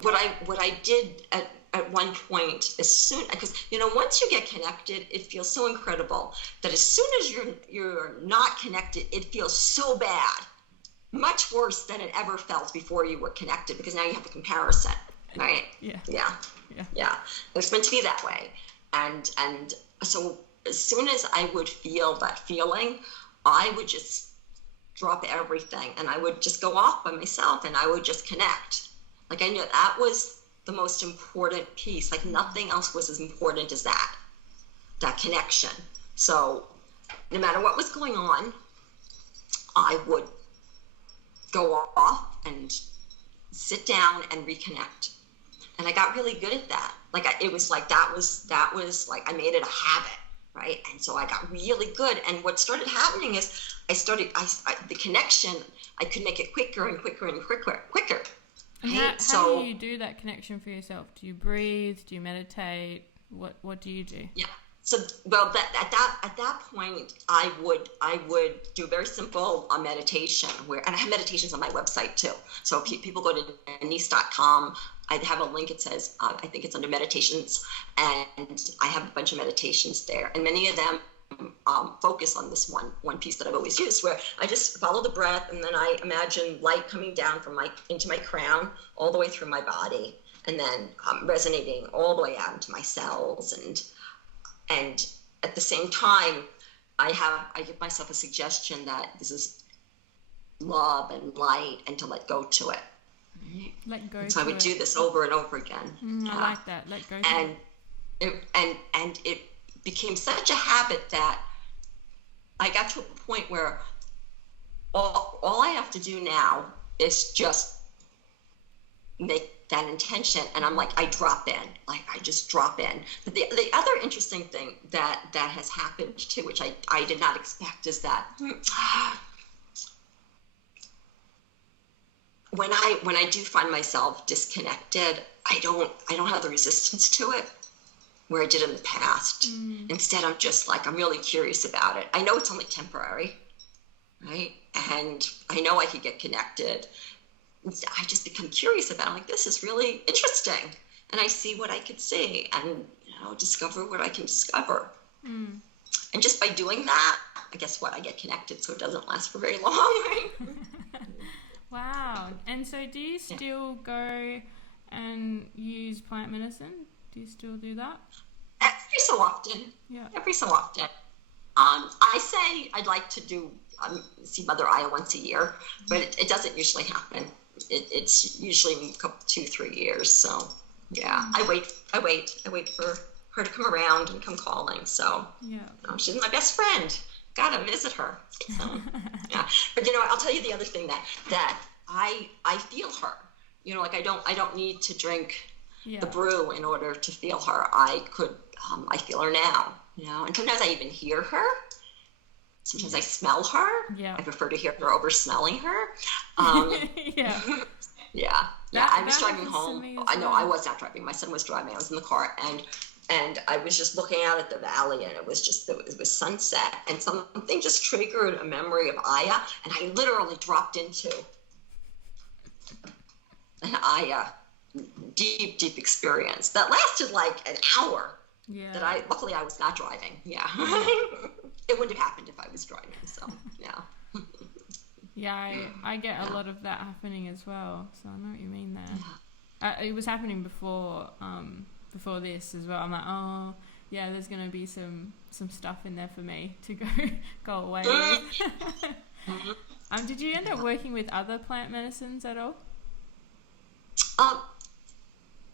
What I did at one point, because once you get connected, it feels so incredible that as soon as you're not connected, it feels so bad, much worse than it ever felt before you were connected, because now you have the comparison, right? Yeah. It's meant to be that way, and so as soon as I would feel that feeling, I would just drop everything and I would just go off by myself and I would just connect. Like, I knew that was the most important piece. Like, nothing else was as important as that connection. So no matter what was going on, I would go off and sit down and reconnect. And I got really good at that. Like, it was like, that was like, I made it a habit, right? And so I got really good. And what started happening is the connection, I could make it quicker and quicker and quicker. And right? How do you do that connection for yourself? Do you breathe? Do you meditate? What do you do? Yeah. So, well, at that point, I would do a very simple meditation and I have meditations on my website too. So people go to Nanice.com. I have a link. It says, I think it's under meditations, and I have a bunch of meditations there. And many of them focus on this one piece that I've always used, where I just follow the breath, and then I imagine light coming down from into my crown all the way through my body, and then resonating all the way out into my cells, and at the same time, I give myself a suggestion that this is love and light, and to let go to it. Let go. So I would do this over and over again. I like that. Let go. And it became such a habit that I got to a point where all I have to do now is just make that intention, and I'm like, I drop in. Like, I just drop in. But the other interesting thing that has happened too, which I did not expect, is that when I do find myself disconnected, I don't have the resistance to it where I did in the past. Instead, I'm just like, I'm really curious about it. I know it's only temporary, right? And I know I could get connected. I just become curious about it. I'm like, this is really interesting. And I see what I could see, and discover what I can discover. And just by doing that, I guess what? I get connected, so it doesn't last for very long, right? Wow. And so do you still go and use plant medicine? Do you still do that? Every so often. Yeah. Every so often. I say I'd like to do see Mother Aya once a year, but it doesn't usually happen. It's usually 2-3 years. So yeah, I wait for her to come around and come calling. So she's my best friend. Gotta visit her. So, yeah. But I'll tell you the other thing that I feel her. Like I don't need to drink the brew in order to feel her. I feel her now. And sometimes I even hear her. Sometimes I smell her. Yeah. I prefer to hear her over smelling her. Yeah. Yeah. I was driving home. I know I was not driving. My son was driving. I was in the car, and I was just looking out at the valley, and it was sunset, and something just triggered a memory of Aya, and I literally dropped into an Aya deep experience that lasted like an hour. Yeah. Luckily I was not driving. Yeah. It wouldn't have happened if I was driving. So yeah. Yeah, I get a lot of that happening as well. So I know what you mean there. Yeah. It was happening before this as well. I'm like, oh yeah, there's gonna be some stuff in there for me to go away with. Did you end up working with other plant medicines at all?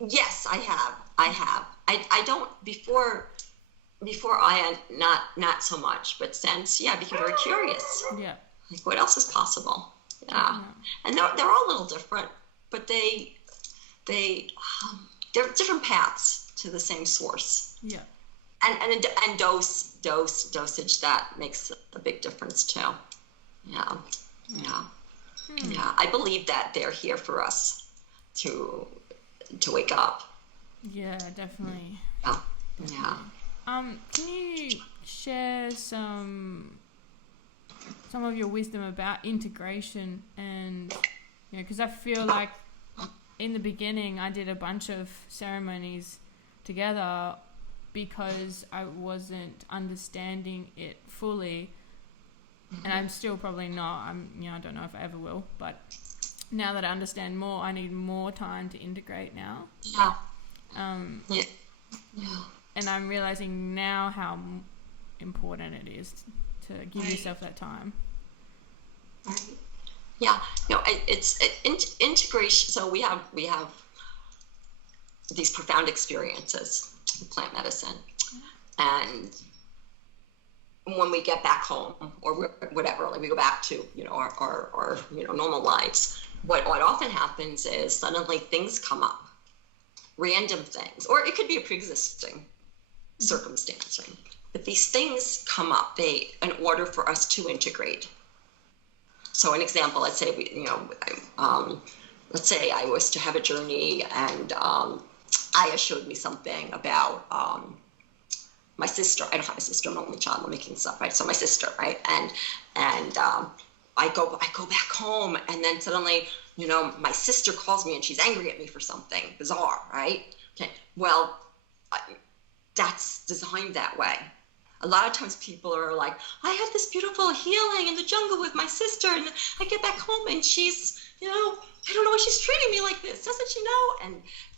Yes, I have. I don't before I not so much, but since I became very curious. Yeah. Like what else is possible? Yeah. And they're all a little different, but they're different paths to the same source. Yeah. And dosage that makes a big difference too. Yeah. Yeah. Yeah. I believe that they're here for us to wake up. Yeah, definitely. Yeah. Yeah. Can you share some of your wisdom about integration? And because I feel like in the beginning I did a bunch of ceremonies together because I wasn't understanding it fully, and I'm still probably not. I don't know if I ever will, but now that I understand more, I need more time to integrate now. Yeah. And I'm realizing now how important it is to give yourself that time. Yeah, it's integration. So we have these profound experiences with plant medicine, and when we get back home or whatever, like we go back to our normal lives, what often happens is suddenly things come up, random things, or it could be a pre-existing circumstance, right? But these things come up in order for us to integrate. So an example, let's say let's say I was to have a journey, and Aya showed me something about my sister. I don't have a sister, I'm an only child, I'm making this up, right? So my sister, right? And I go back home, and then suddenly, my sister calls me and she's angry at me for something bizarre, right? Okay, well, that's designed that way. A lot of times people are like, I had this beautiful healing in the jungle with my sister, and I get back home and she's, I don't know why she's treating me like this, doesn't she know?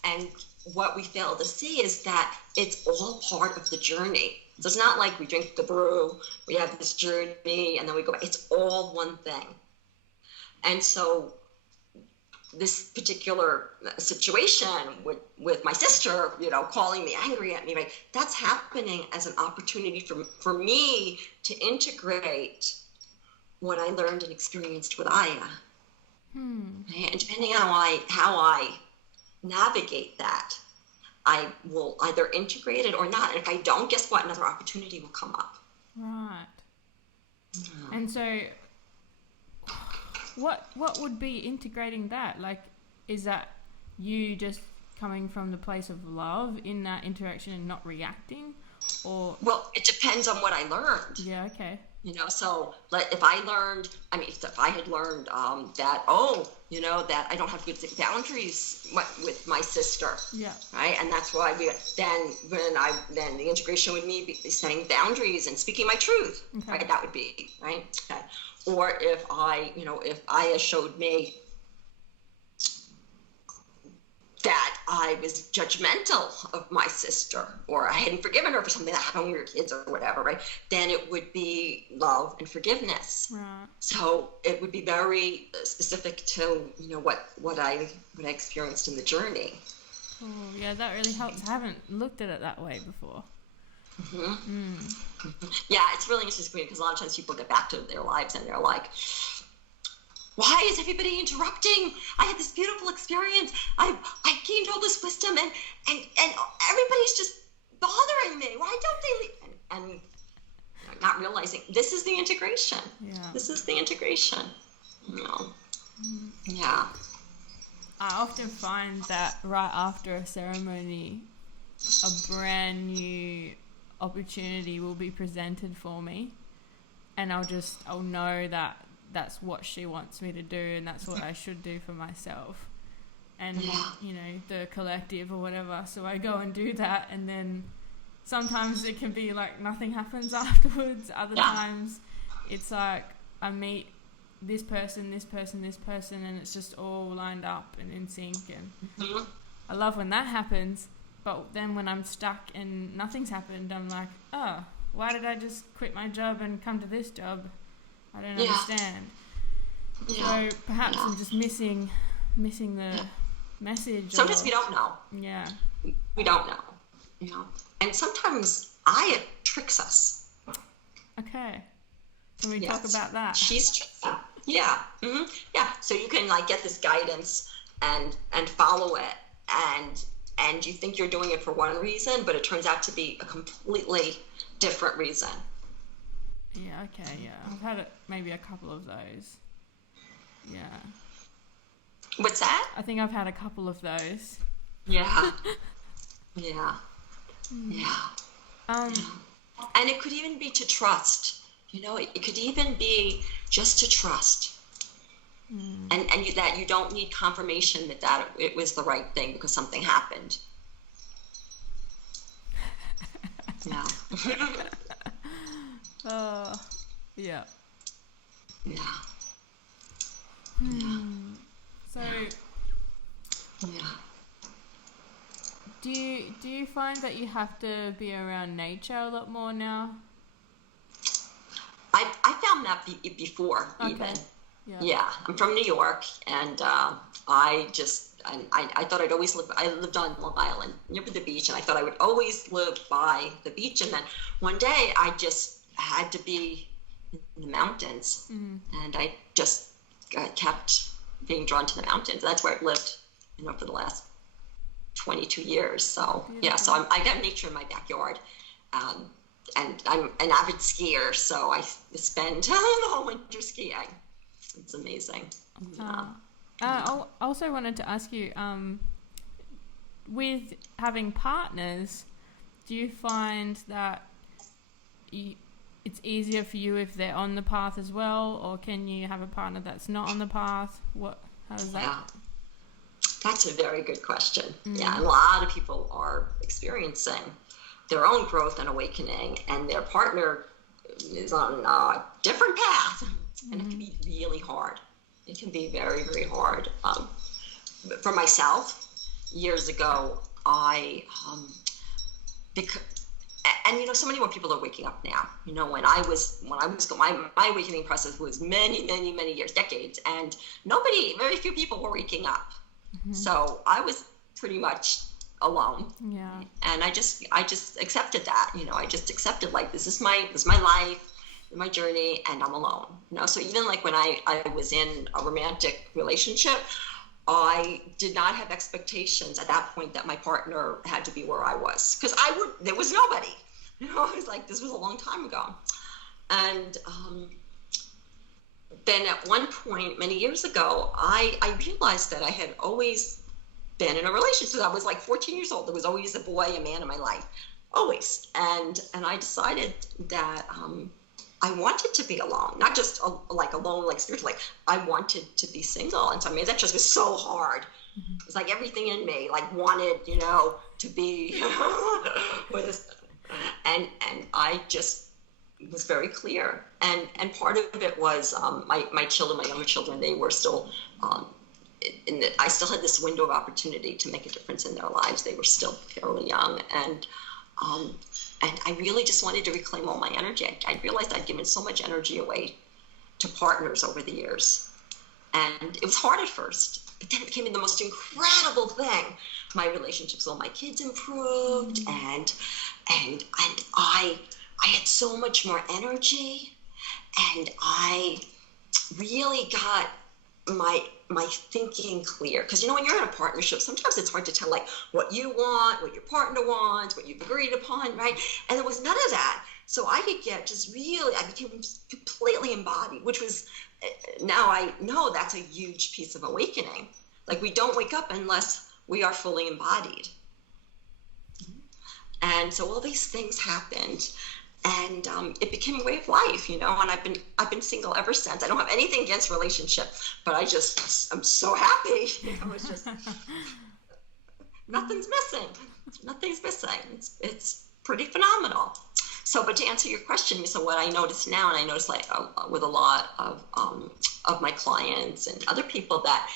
And what we fail to see is that it's all part of the journey. So it's not like we drink the brew, we have this journey, and then we go back. It's all one thing. And so this particular situation with my sister, calling me angry at me, right? That's happening as an opportunity for me to integrate what I learned and experienced with Aya. Right? And depending on how I navigate that, I will either integrate it or not. And if I don't, guess what? Another opportunity will come up. Right. And so what would be integrating that? Like, is that you just coming from the place of love in that interaction and not reacting? Or well, it depends on what I learned. Yeah, okay. So if I had learned that, that I don't have good boundaries with my sister, yeah, right, and that's why then the integration would be setting boundaries and speaking my truth, okay, right? That would be right. Okay. Or if Aya showed me that I was judgmental of my sister, or I hadn't forgiven her for something that happened when we were kids or whatever, right? Then it would be love and forgiveness. Right. So it would be very specific to what I experienced in the journey. Oh, yeah, that really helps. I haven't looked at it that way before. Yeah, it's really interesting because a lot of times people get back to their lives and they're like, why is everybody interrupting? I had this beautiful experience. I gained all this wisdom and everybody's just bothering me. Why don't they leave? And not realizing this is the integration. Yeah. This is the integration. Yeah. I often find that right after a ceremony, a brand new opportunity will be presented for me, and I'll know that that's what she wants me to do, and that's what I should do for myself, and the collective or whatever. So I go and do that, and then sometimes it can be like nothing happens afterwards. Other times it's like I meet this person, and it's just all lined up and in sync, and I love when that happens. But then when I'm stuck and nothing's happened, I'm like, oh, why did I just quit my job and come to this job? I don't understand. So perhaps I'm just missing the message. Sometimes we don't know. Yeah. We don't know. And sometimes Aya tricks us. Okay. Can we talk about that? She's tricky. Yeah. Yeah. So you can like get this guidance and follow it, and you think you're doing it for one reason, but it turns out to be a completely different reason. Yeah. Okay. Yeah. I've had maybe a couple of those. Yeah. What's that? I think I've had a couple of those. Yeah. Yeah. And it could even be to trust. It could even be just to trust. And that you don't need confirmation that it was the right thing because something happened. Yeah. Yeah. Yeah. So, do you find that you have to be around nature a lot more now? I found that before even. Yeah, I'm from New York, and I thought I'd always live. I lived on Long Island near the beach, and I thought I would always live by the beach. And then one day I just had to be in the mountains, and I just kept being drawn to the mountains. That's where I've lived, for the last 22 years. So so I got nature in my backyard, and I'm an avid skier, so I spend the whole winter skiing. It's amazing. I also wanted to ask you, with having partners, do you find that it's easier for you if they're on the path as well, or can you have a partner that's not on the path? How does that? Yeah. That's a very good question. Yeah, a lot of people are experiencing their own growth and awakening, and their partner is on a different path. And it can be really hard. It can be very, very hard. For myself, years ago, so many more people are waking up now. When I was my awakening process was many, many, many years, decades, and very few people were waking up. So I was pretty much alone. Yeah. And I just accepted that. I just accepted like this is my life, my journey, and I'm alone. So even like when I was in a romantic relationship, I did not have expectations at that point that my partner had to be where I was, because there was nobody. It was like this was a long time ago. And then at one point many years ago, I realized that I had always been in a relationship. I was like 14 years old. There was always a boy, a man in my life, always. And I decided that I wanted to be alone, not just alone, like spiritually. Like I wanted to be single, and so that just was so hard. It was like everything in me, like wanted, to be with this, and I just was very clear. And part of it was my children, my younger children, they were still. I still had this window of opportunity to make a difference in their lives. They were still fairly young, and I really just wanted to reclaim all my energy. I realized I'd given so much energy away to partners over the years. And it was hard at first, but then it became the most incredible thing my relationships with all my kids improved, and I had so much more energy, and I really got my thinking clear. Because when you're in a partnership, sometimes it's hard to tell like what you want, what your partner wants, what you've agreed upon, right? And there was none of that. So I could get I became completely embodied, which was, now I know that's a huge piece of awakening. Like, we don't wake up unless we are fully embodied. And so all these things happened, and it became a way of life, and I've been single ever since. I don't have anything against relationship, but I'm so happy. It's just nothing's missing. It's pretty phenomenal. So, but to answer your question, so what I notice now, and I notice like with a lot of my clients and other people, that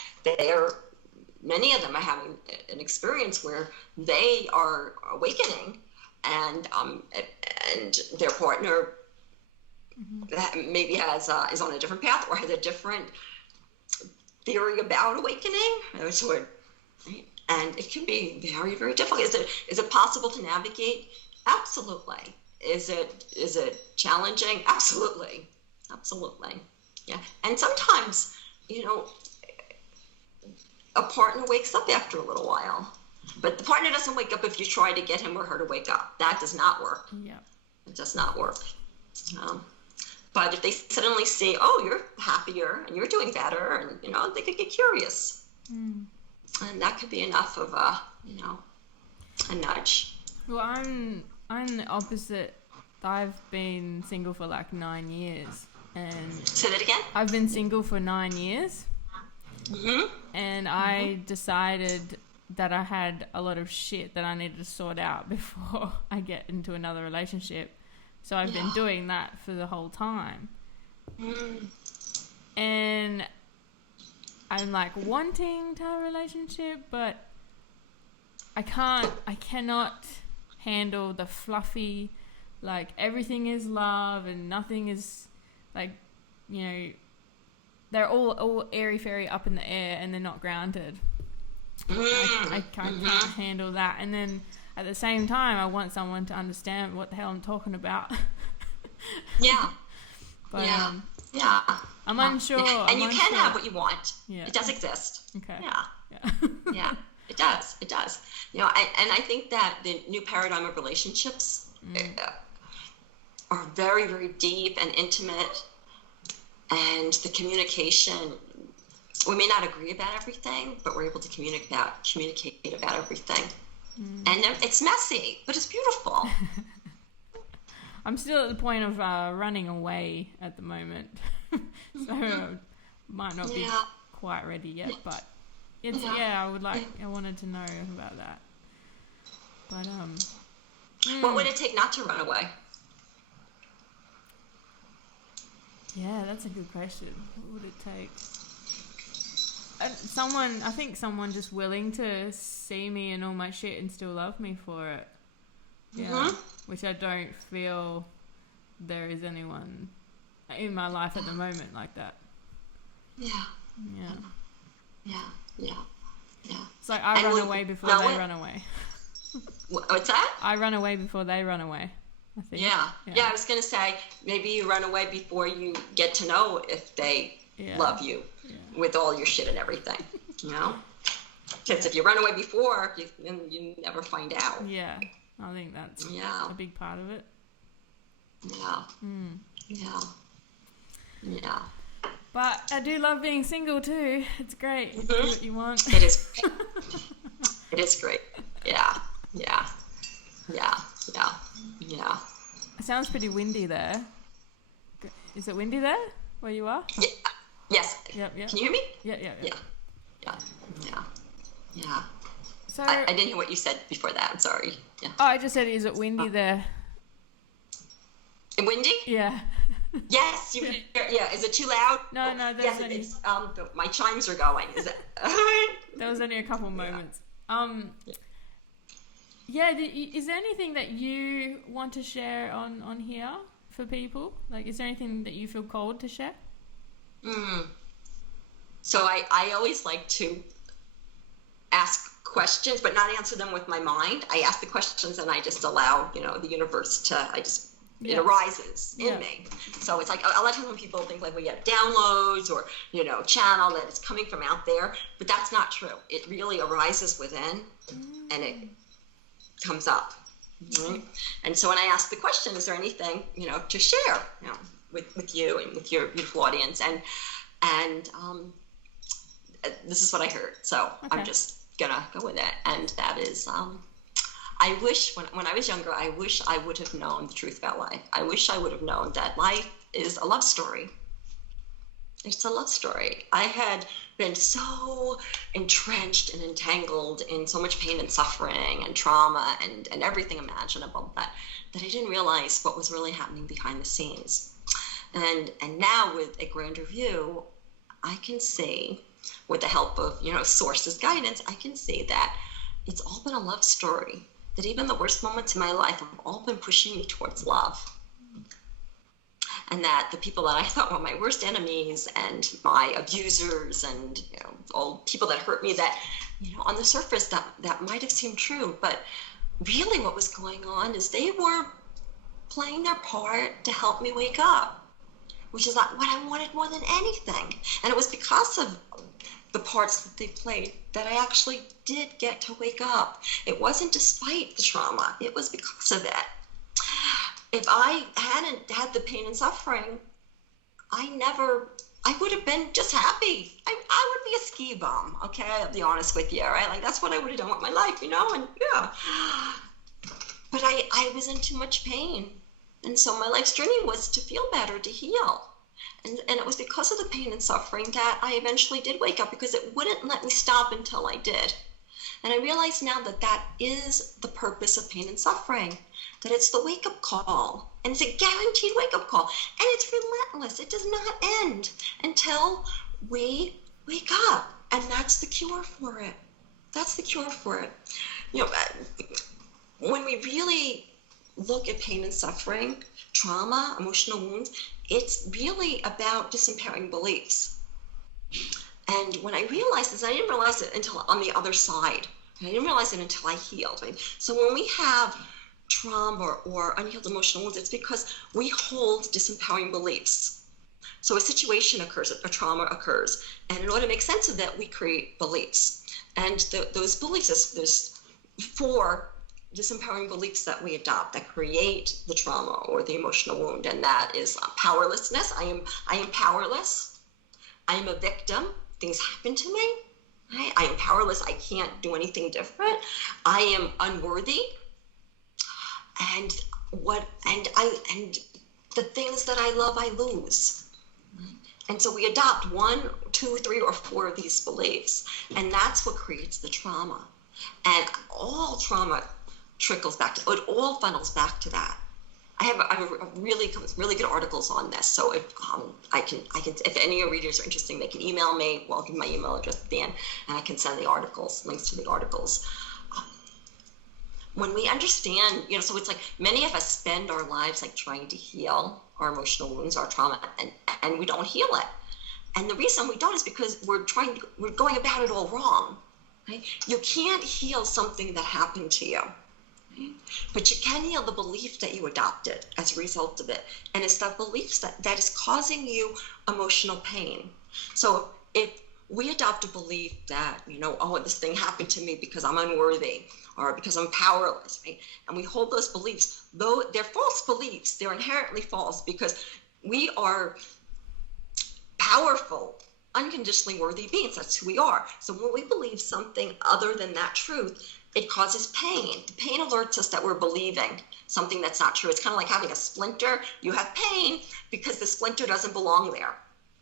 many of them are having an experience where they are awakening, and their partner maybe is on a different path or has a different theory about awakening. And it can be very, very difficult. Is it possible to navigate? Absolutely. Is it challenging? Absolutely. Yeah. And sometimes, a partner wakes up after a little while, but the partner doesn't wake up if you try to get him or her to wake up. That does not work. Yeah. It does not work. But if they suddenly see, oh, you're happier and you're doing better, and they could get curious. And that could be enough of a nudge. Well, I'm the opposite. I've been single for like 9 years, and say that again. I've been single for 9 years, and I decided that I had a lot of shit that I needed to sort out before I get into another relationship. So I've been doing that for the whole time, and I'm like wanting to have a relationship, but I cannot handle the fluffy, like everything is love and nothing is like, they're all airy fairy up in the air and they're not grounded. I can't handle that. And then at the same time, I want someone to understand what the hell I'm talking about. Yeah. But yeah. I'm unsure. And you can have what you want. Yeah. It does exist. Okay. Yeah. Yeah. It does. And I think that the new paradigm of relationships are very, very deep and intimate, and the communication, we may not agree about everything, but we're able to communicate about everything. And it's messy, but it's beautiful. I'm still at the point of running away at the moment, so might not be quite ready yet, but it's I wanted to know about that. But what would it take not to run away? Yeah, that's a good question. What would it take? I think someone just willing to see me and all my shit and still love me for it. Yeah. Which I don't feel there is anyone in my life at the moment like that. Yeah. It's like I run away before they run away. What's that? I run away before they run away, I think. Yeah, I was going to say, maybe you run away before you get to know if they love you with all your shit and everything, Because if you run away before, you never find out. Yeah, I think that's a big part of it. Yeah. But I do love being single too. It's great. Do what you want. It is great. It is great. Yeah. It sounds pretty windy there. Is it windy there where you are? Yeah. Yes. Yep. Can you hear me? Yeah. So I didn't hear what you said before that. I'm sorry. Yeah. Oh, I just said, is it windy there? Windy? Yeah. Yes, you hear. Yeah. Is it too loud? No. Yes, it's. My chimes are going. Is it? There was only a couple moments. Yeah. Is there anything that you want to share on here for people? Like, is there anything that you feel called to share? So I always like to ask questions, but not answer them with my mind. I ask the questions and I just allow, the universe to, it arises in me. So it's like a lot of times when people think like we get downloads or, channel that it's coming from out there, but that's not true. It really arises within and it comes up. Right? And so when I ask the question, is there anything, to share, with you and with your beautiful audience? And this is what I heard. So I'm just gonna go with it. And that is, I wish when I was younger, I wish I would have known the truth about life. I wish I would have known that life is a love story. It's a love story. I had been so entrenched and entangled in so much pain and suffering and trauma and everything imaginable that I didn't realize what was really happening behind the scenes. And now with a grander view, I can see, with the help of, sources, guidance, I can see that it's all been a love story. That even the worst moments in my life have all been pushing me towards love. And that the people that I thought were my worst enemies and my abusers and, all people that hurt me that, on the surface that might have seemed true. But really what was going on is they were playing their part to help me wake up, which is like what I wanted more than anything. And it was because of the parts that they played that I actually did get to wake up. It wasn't despite the trauma. It was because of it. If I hadn't had the pain and suffering, I would have been just happy. I would be a ski bum, okay? I'll be honest with you, right? Like that's what I would have done with my life, and yeah. But I was in too much pain. And so my life's journey was to feel better, to heal. And it was because of the pain and suffering that I eventually did wake up, because it wouldn't let me stop until I did. And I realize now that is the purpose of pain and suffering, that it's the wake-up call. And it's a guaranteed wake-up call. And it's relentless. It does not end until we wake up. And that's the cure for it. That's the cure for it. When we really look at pain and suffering, trauma, emotional wounds, it's really about disempowering beliefs. And when I realized this, I didn't realize it until on the other side. I didn't realize it until I healed. Right? So when we have trauma or unhealed emotional wounds, it's because we hold disempowering beliefs. So a situation occurs, a trauma occurs, and in order to make sense of that, we create beliefs. And those beliefs, there's 4 disempowering beliefs that we adopt that create the trauma or the emotional wound, and that is powerlessness. I am powerless. I am a victim. Things happen to me. Right? I am powerless. I can't do anything different. I am unworthy. And the things that I love, I lose. And so we adopt 1, 2, 3, or 4 of these beliefs, and that's what creates the trauma. And all trauma trickles back to, it all funnels back to that. I have a really good articles on this. So if I can, if any of your readers are interested, they can email me. Well, I'll give my email address at the end, and I can send the articles, links to the articles. When we understand, so it's like many of us spend our lives like trying to heal our emotional wounds, our trauma, and we don't heal it. And the reason we don't is because we're going about it all wrong. Right? You can't heal something that happened to you. But you can heal the belief that you adopted as a result of it. And it's that belief that is causing you emotional pain. So if we adopt a belief that, this thing happened to me because I'm unworthy or because I'm powerless, right? And we hold those beliefs, though they're false beliefs, they're inherently false because we are powerful, unconditionally worthy beings. That's who we are. So when we believe something other than that truth, it causes pain. The pain alerts us that we're believing something that's not true. It's kind of like having a splinter. You have pain because the splinter doesn't belong there,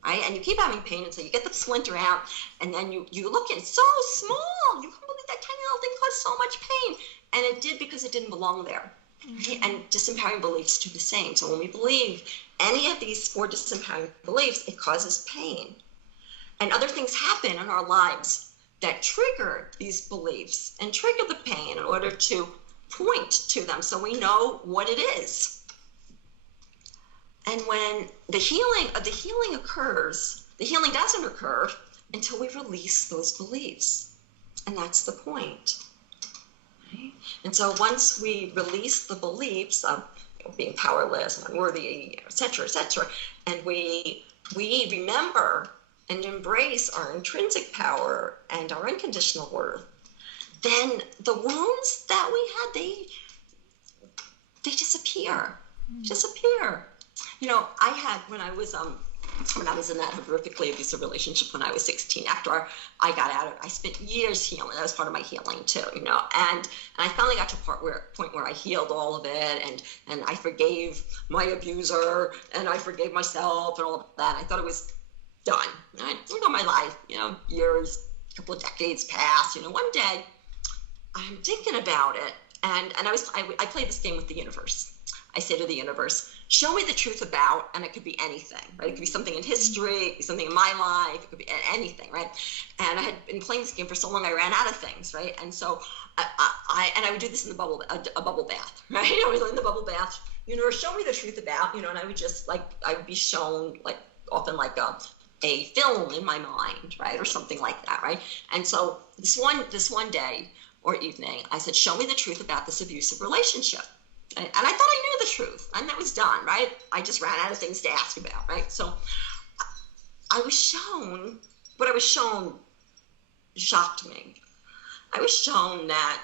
right? And you keep having pain until you get the splinter out, and then you look at it, so small. You can't believe that tiny little thing caused so much pain. And it did because it didn't belong there. Mm-hmm. And disempowering beliefs do the same. So when we believe any of these 4 disempowering beliefs, it causes pain. And other things happen in our lives that trigger these beliefs and trigger the pain in order to point to them so we know what it is. And when the healing occurs, the healing doesn't occur until we release those beliefs. And that's the point. Right? And so once we release the beliefs of being powerless and unworthy, et cetera, and we remember and embrace our intrinsic power and our unconditional worth, then the wounds that we had, they disappear. I had, when I was in that horrifically abusive relationship when I was 16, after I got out of it, I spent years healing. That was part of my healing too, and I finally got to a point where I healed all of it, and I forgave my abuser, and I forgave myself, and all of that. I thought it was done. I lived on my life, years, a couple of decades passed. One day I'm thinking about it, and I played this game with the universe. I say to the universe, show me the truth about, and it could be anything, right? It could be something in history, it could be something in my life, it could be anything, right? And I had been playing this game for so long, I ran out of things, right? And so I would do this in a bubble bath, right? I was in the bubble bath, universe, show me the truth about, and I would just I would be shown often a film in my mind, right? Or something like that, right? And so this one day or evening, I said, show me the truth about this abusive relationship. And I thought I knew the truth, and that was done, right? I just ran out of things to ask about, right? So what I was shown shocked me. I was shown that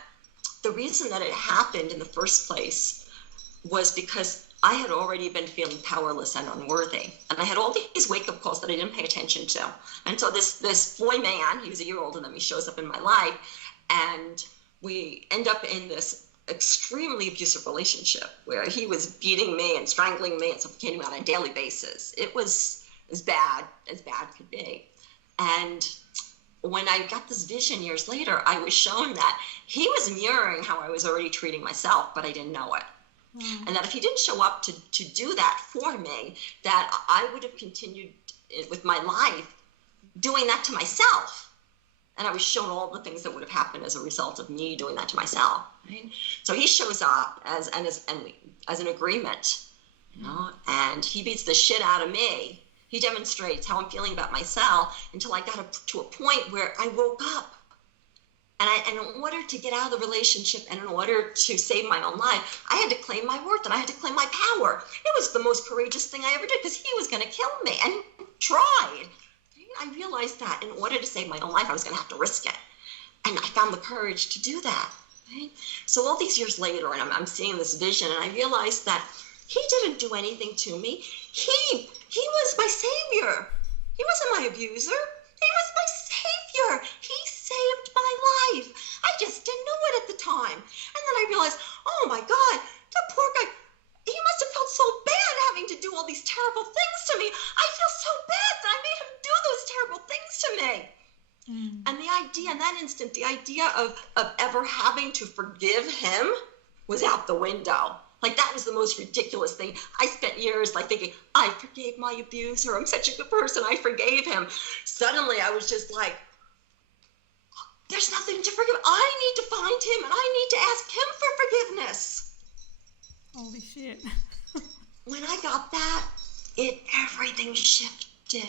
the reason that it happened in the first place was because I had already been feeling powerless and unworthy. And I had all these wake-up calls that I didn't pay attention to. And so this boy man, he was a year older than me, shows up in my life, and we end up in this extremely abusive relationship where he was beating me and strangling me and suffocating me on a daily basis. It was as bad could be. And when I got this vision years later, I was shown that he was mirroring how I was already treating myself, but I didn't know it. Mm. And that if he didn't show up to do that for me, that I would have continued with my life doing that to myself. And I was shown all the things that would have happened as a result of me doing that to myself. Right? So he shows up as an agreement, and he beats the shit out of me. He demonstrates how I'm feeling about myself until I got to a point where I woke up. And in order to get out of the relationship and in order to save my own life, I had to claim my worth and I had to claim my power. It was the most courageous thing I ever did because he was going to kill me, and he tried. I realized that in order to save my own life, I was going to have to risk it. And I found the courage to do that. Right? So all these years later, and I'm seeing this vision, and I realized that he didn't do anything to me. He was my savior. He wasn't my abuser. He was my savior. He saved my life. I just didn't know it at the time. And then I realized, oh my God, that poor guy, he must have felt so bad having to do all these terrible things to me. I feel so bad that I made him do those terrible things to me. Mm. And the idea in that instant, the idea of ever having to forgive him was out the window. That was the most ridiculous thing. I spent years thinking, I forgave my abuser. I'm such a good person. I forgave him. Suddenly I was just like, there's nothing to forgive. I need to find him and I need to ask him for forgiveness. Holy shit. When I got that, everything shifted.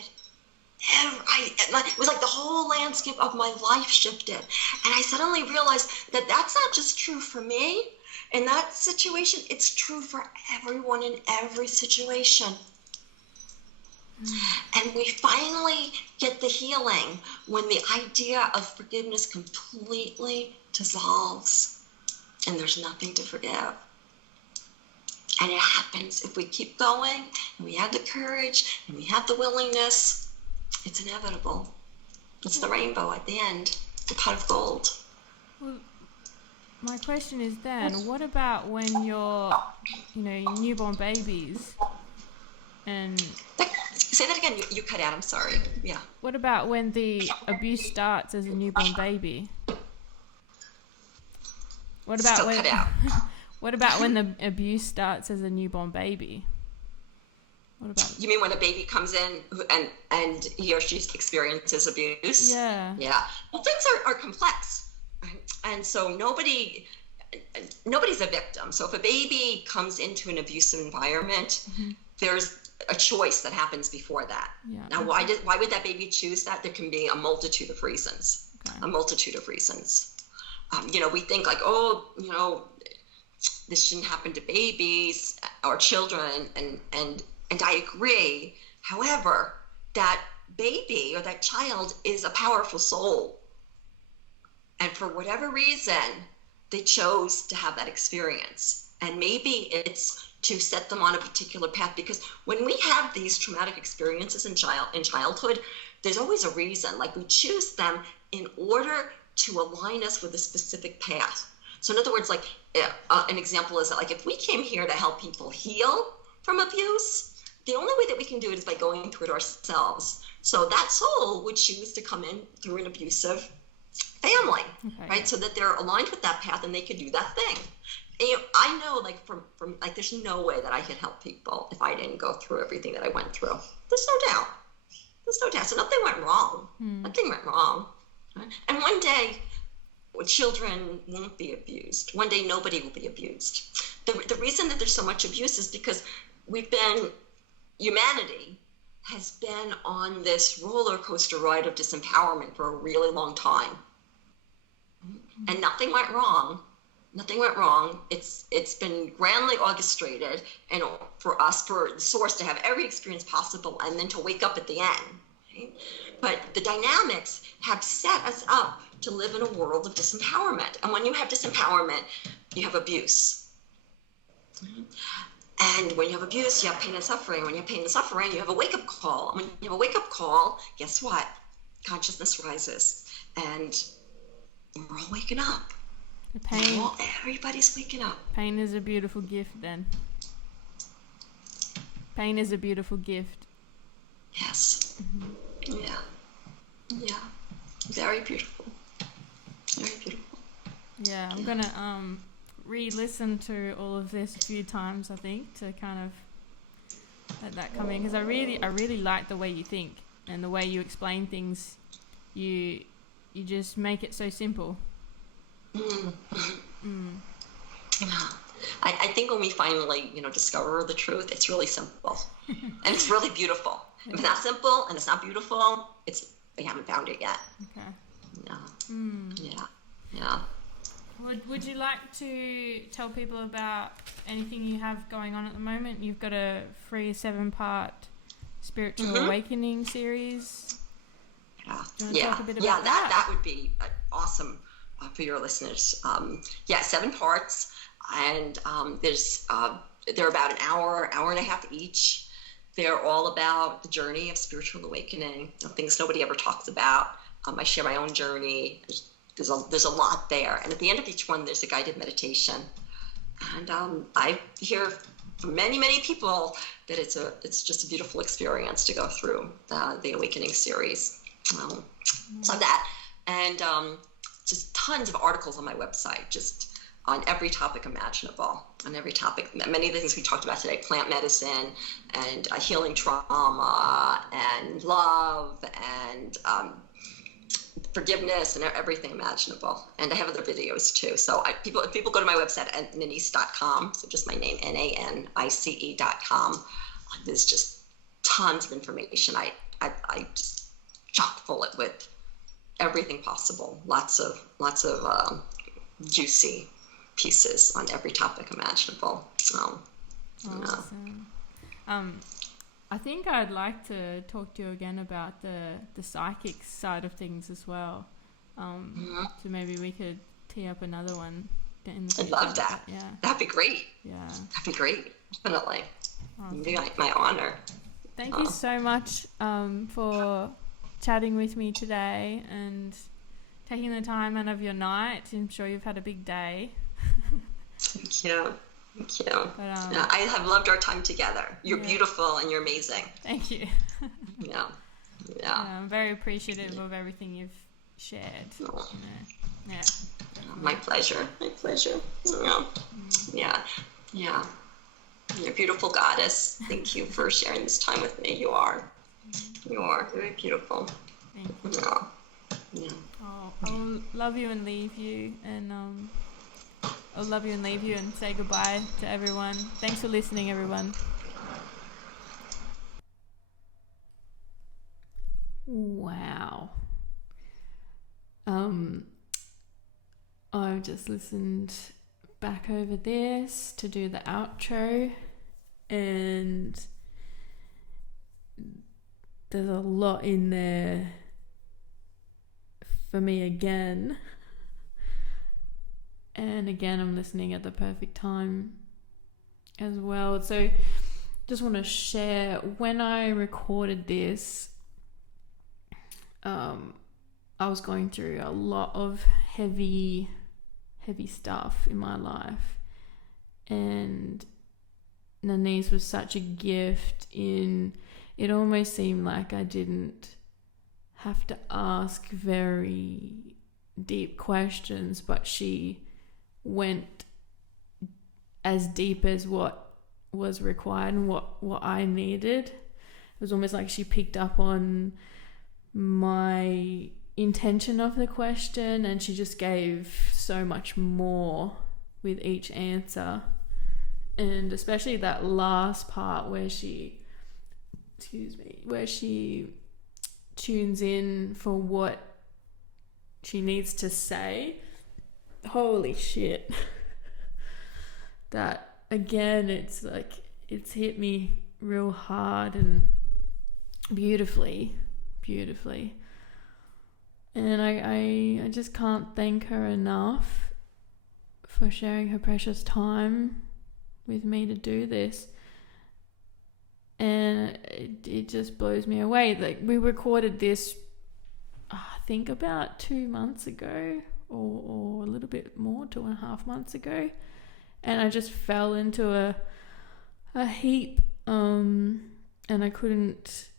It was like the whole landscape of my life shifted. And I suddenly realized that that's not just true for me. In that situation, it's true for everyone in every situation. And we finally get the healing when the idea of forgiveness completely dissolves and there's nothing to forgive. And it happens if we keep going and we have the courage and we have the willingness. It's inevitable. It's the rainbow at the end, the pot of gold. Well, my question is then, what about when you're, newborn babies and... Say that again, you cut out, I'm sorry. Yeah. What about when the abuse starts as a newborn baby? What about Still cut out. What about when the abuse starts as a newborn baby? What about? You mean when a baby comes in and he or she experiences abuse? Yeah. Yeah. Well, things are complex. And so nobody's a victim. So if a baby comes into an abusive environment, mm-hmm. there's a choice that happens before that. Yeah. Now, why would that baby choose that? There can be a multitude of reasons. A multitude of reasons. We think like, oh, this shouldn't happen to babies or children, and I agree. However, that baby or that child is a powerful soul, and for whatever reason, they chose to have that experience, and maybe it's to set them on a particular path. Because when we have these traumatic experiences in childhood, there's always a reason. Like, we choose them in order to align us with a specific path. So in other words, like an example is that, like, if we came here to help people heal from abuse, the only way that we can do it is by going through it ourselves. So that soul would choose to come in through an abusive family, right? So that they're aligned with that path and they could do that thing. And, I know, like, from like, there's no way that I could help people if I didn't go through everything that I went through. There's no doubt. So nothing went wrong. Nothing went wrong. Right? And one day, children won't be abused. One day, nobody will be abused. The reason that there's so much abuse is because humanity has been on this roller coaster ride of disempowerment for a really long time. And nothing went wrong. Nothing went wrong. It's been grandly orchestrated, and for the source to have every experience possible and then to wake up at the end. Right? But the dynamics have set us up to live in a world of disempowerment. And when you have disempowerment, you have abuse. And when you have abuse, you have pain and suffering. When you have pain and suffering, you have a wake-up call. And when you have a wake-up call, guess what? Consciousness rises. And we're all waking up. Everybody's waking up. Pain is a beautiful gift, then. Pain is a beautiful gift. Yes. Yeah. Very beautiful. Very beautiful. Yeah, I'm gonna re-listen to all of this a few times, I think, to kind of let that come in, because I really like the way you think and the way you explain things. You just make it so simple. I think when we finally, discover the truth, it's really simple and it's really beautiful. If it's not simple and it's not beautiful, we haven't found it yet. Okay. Yeah. Would you like to tell people about anything you have going on at the moment? You've got a free 7-part spiritual awakening series. Talk a bit about that? That would be awesome for your listeners. 7 parts, and they're about an hour and a half each. They're all about the journey of spiritual awakening, things nobody ever talks about. I share my own journey. There's a lot there, and at the end of each one, there's a guided meditation. And I hear from many, many people that it's just a beautiful experience to go through the Awakening series. So that, and just tons of articles on my website, just on every topic imaginable, on every topic. Many of the things we talked about today: plant medicine, and healing trauma, and love, and forgiveness, and everything imaginable. And I have other videos too. So if people go to my website at nanice.com, so just my name, NANICE.com, there's just tons of information. I just chock full it with everything possible. Lots of juicy pieces on every topic imaginable. So, awesome. I think I'd like to talk to you again about the psychic side of things as well. So maybe we could tee up another one in the future. I'd love that. Yeah. That'd be great. Yeah. That'd be great. Definitely. Awesome. It'd be my honor. Thank you so much for chatting with me today and taking the time out of your night. I'm sure you've had a big day. Thank you. But, I have loved our time together. You're beautiful and you're amazing. Thank you. Yeah. I'm very appreciative of everything you've shared. Oh. Yeah. My pleasure. Yeah. You're a beautiful goddess. Thank you for sharing this time with me. You are very beautiful. Thank you. Yeah. Oh, I'll love you and leave you, and I'll love you and leave you and say goodbye to everyone. Thanks for listening, everyone. Wow. I've just listened back over this to do the outro, and there's a lot in there for me again. And again, I'm listening at the perfect time as well. So just want to share, when I recorded this, I was going through a lot of heavy stuff in my life, and Nanice was such a gift. In it almost seemed like I didn't have to ask very deep questions, but she went as deep as what was required and what I needed. It was almost like she picked up on my intention of the question, and she just gave so much more with each answer. And especially that last part where she tunes in for what she needs to say. Holy shit. That again, it's like, it's hit me real hard and beautifully. And I just can't thank her enough for sharing her precious time with me to do this. And it just blows me away. Like, we recorded this, I think about 2 months ago, or a little bit more, 2.5 months ago. And I just fell into a heap, and I couldn't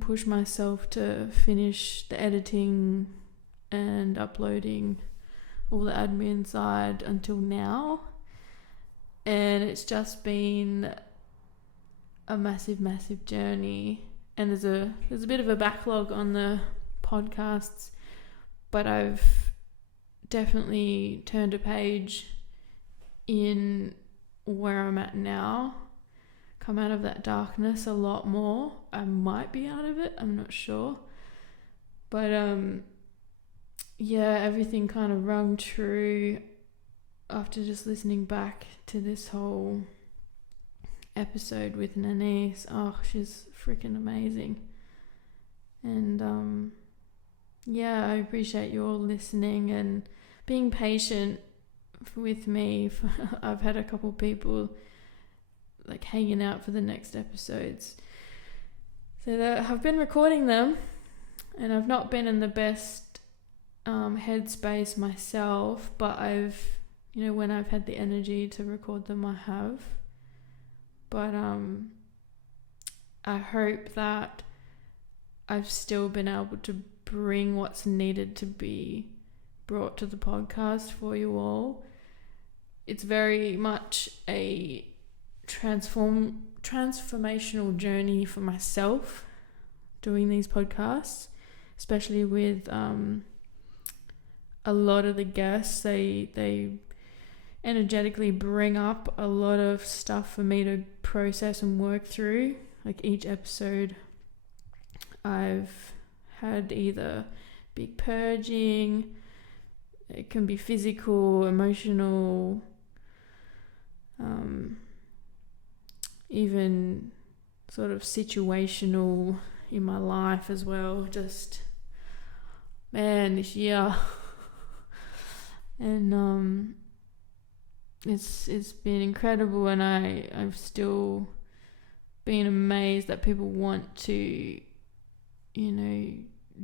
push myself to finish the editing and uploading all the admin side until now. And it's just been a massive journey. And there's a bit of a backlog on the podcasts, but I've definitely turned a page in where I'm at now. Come out of that darkness a lot more. I might be out of it, I'm not sure. But yeah, everything kind of rung true after just listening back to this whole episode with Nanice. Oh, she's freaking amazing. And yeah, I appreciate you all listening and being patient with me. I've had a couple people like hanging out for the next episodes, so that I've been recording them, and I've not been in the best headspace myself, but I've, when I've had the energy to record them, I have. But I hope that I've still been able to bring what's needed to be brought to the podcast for you all. It's very much a transformational journey for myself doing these podcasts, especially with a lot of the guests. They energetically bring up a lot of stuff for me to process and work through. Like, each episode I've had either big purging, it can be physical, emotional, even sort of situational in my life as well. Just, man, this year. And it's been incredible, and I've still been amazed that people want to,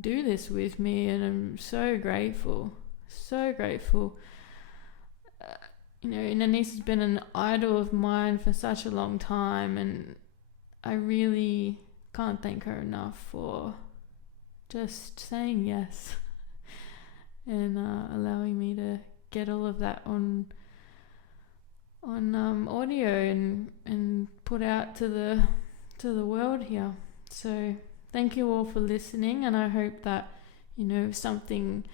do this with me, and I'm so grateful. Nanice has been an idol of mine for such a long time, and I really can't thank her enough for just saying yes and allowing me to get all of that on audio and put out to the world here. So thank you all for listening, and I hope that if something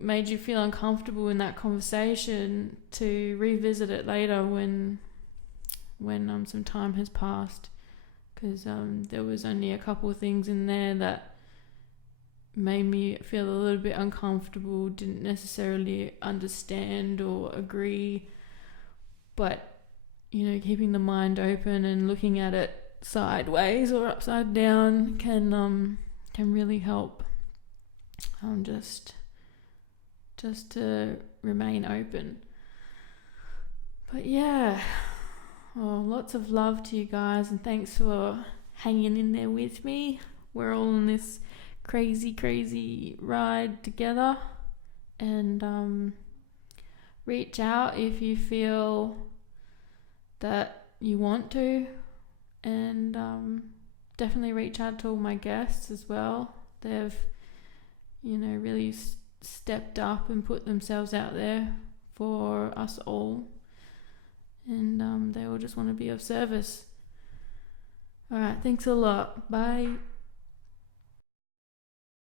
made you feel uncomfortable in that conversation, to revisit it later when some time has passed, because there was only a couple of things in there that made me feel a little bit uncomfortable, didn't necessarily understand or agree, but keeping the mind open and looking at it sideways or upside down can really help. Just to remain open. But yeah, lots of love to you guys, and thanks for hanging in there with me. We're all on this crazy ride together, and reach out if you feel that you want to, and definitely reach out to all my guests as well. They've really stepped up and put themselves out there for us all, and they all just want to be of service. All right, thanks a lot. Bye.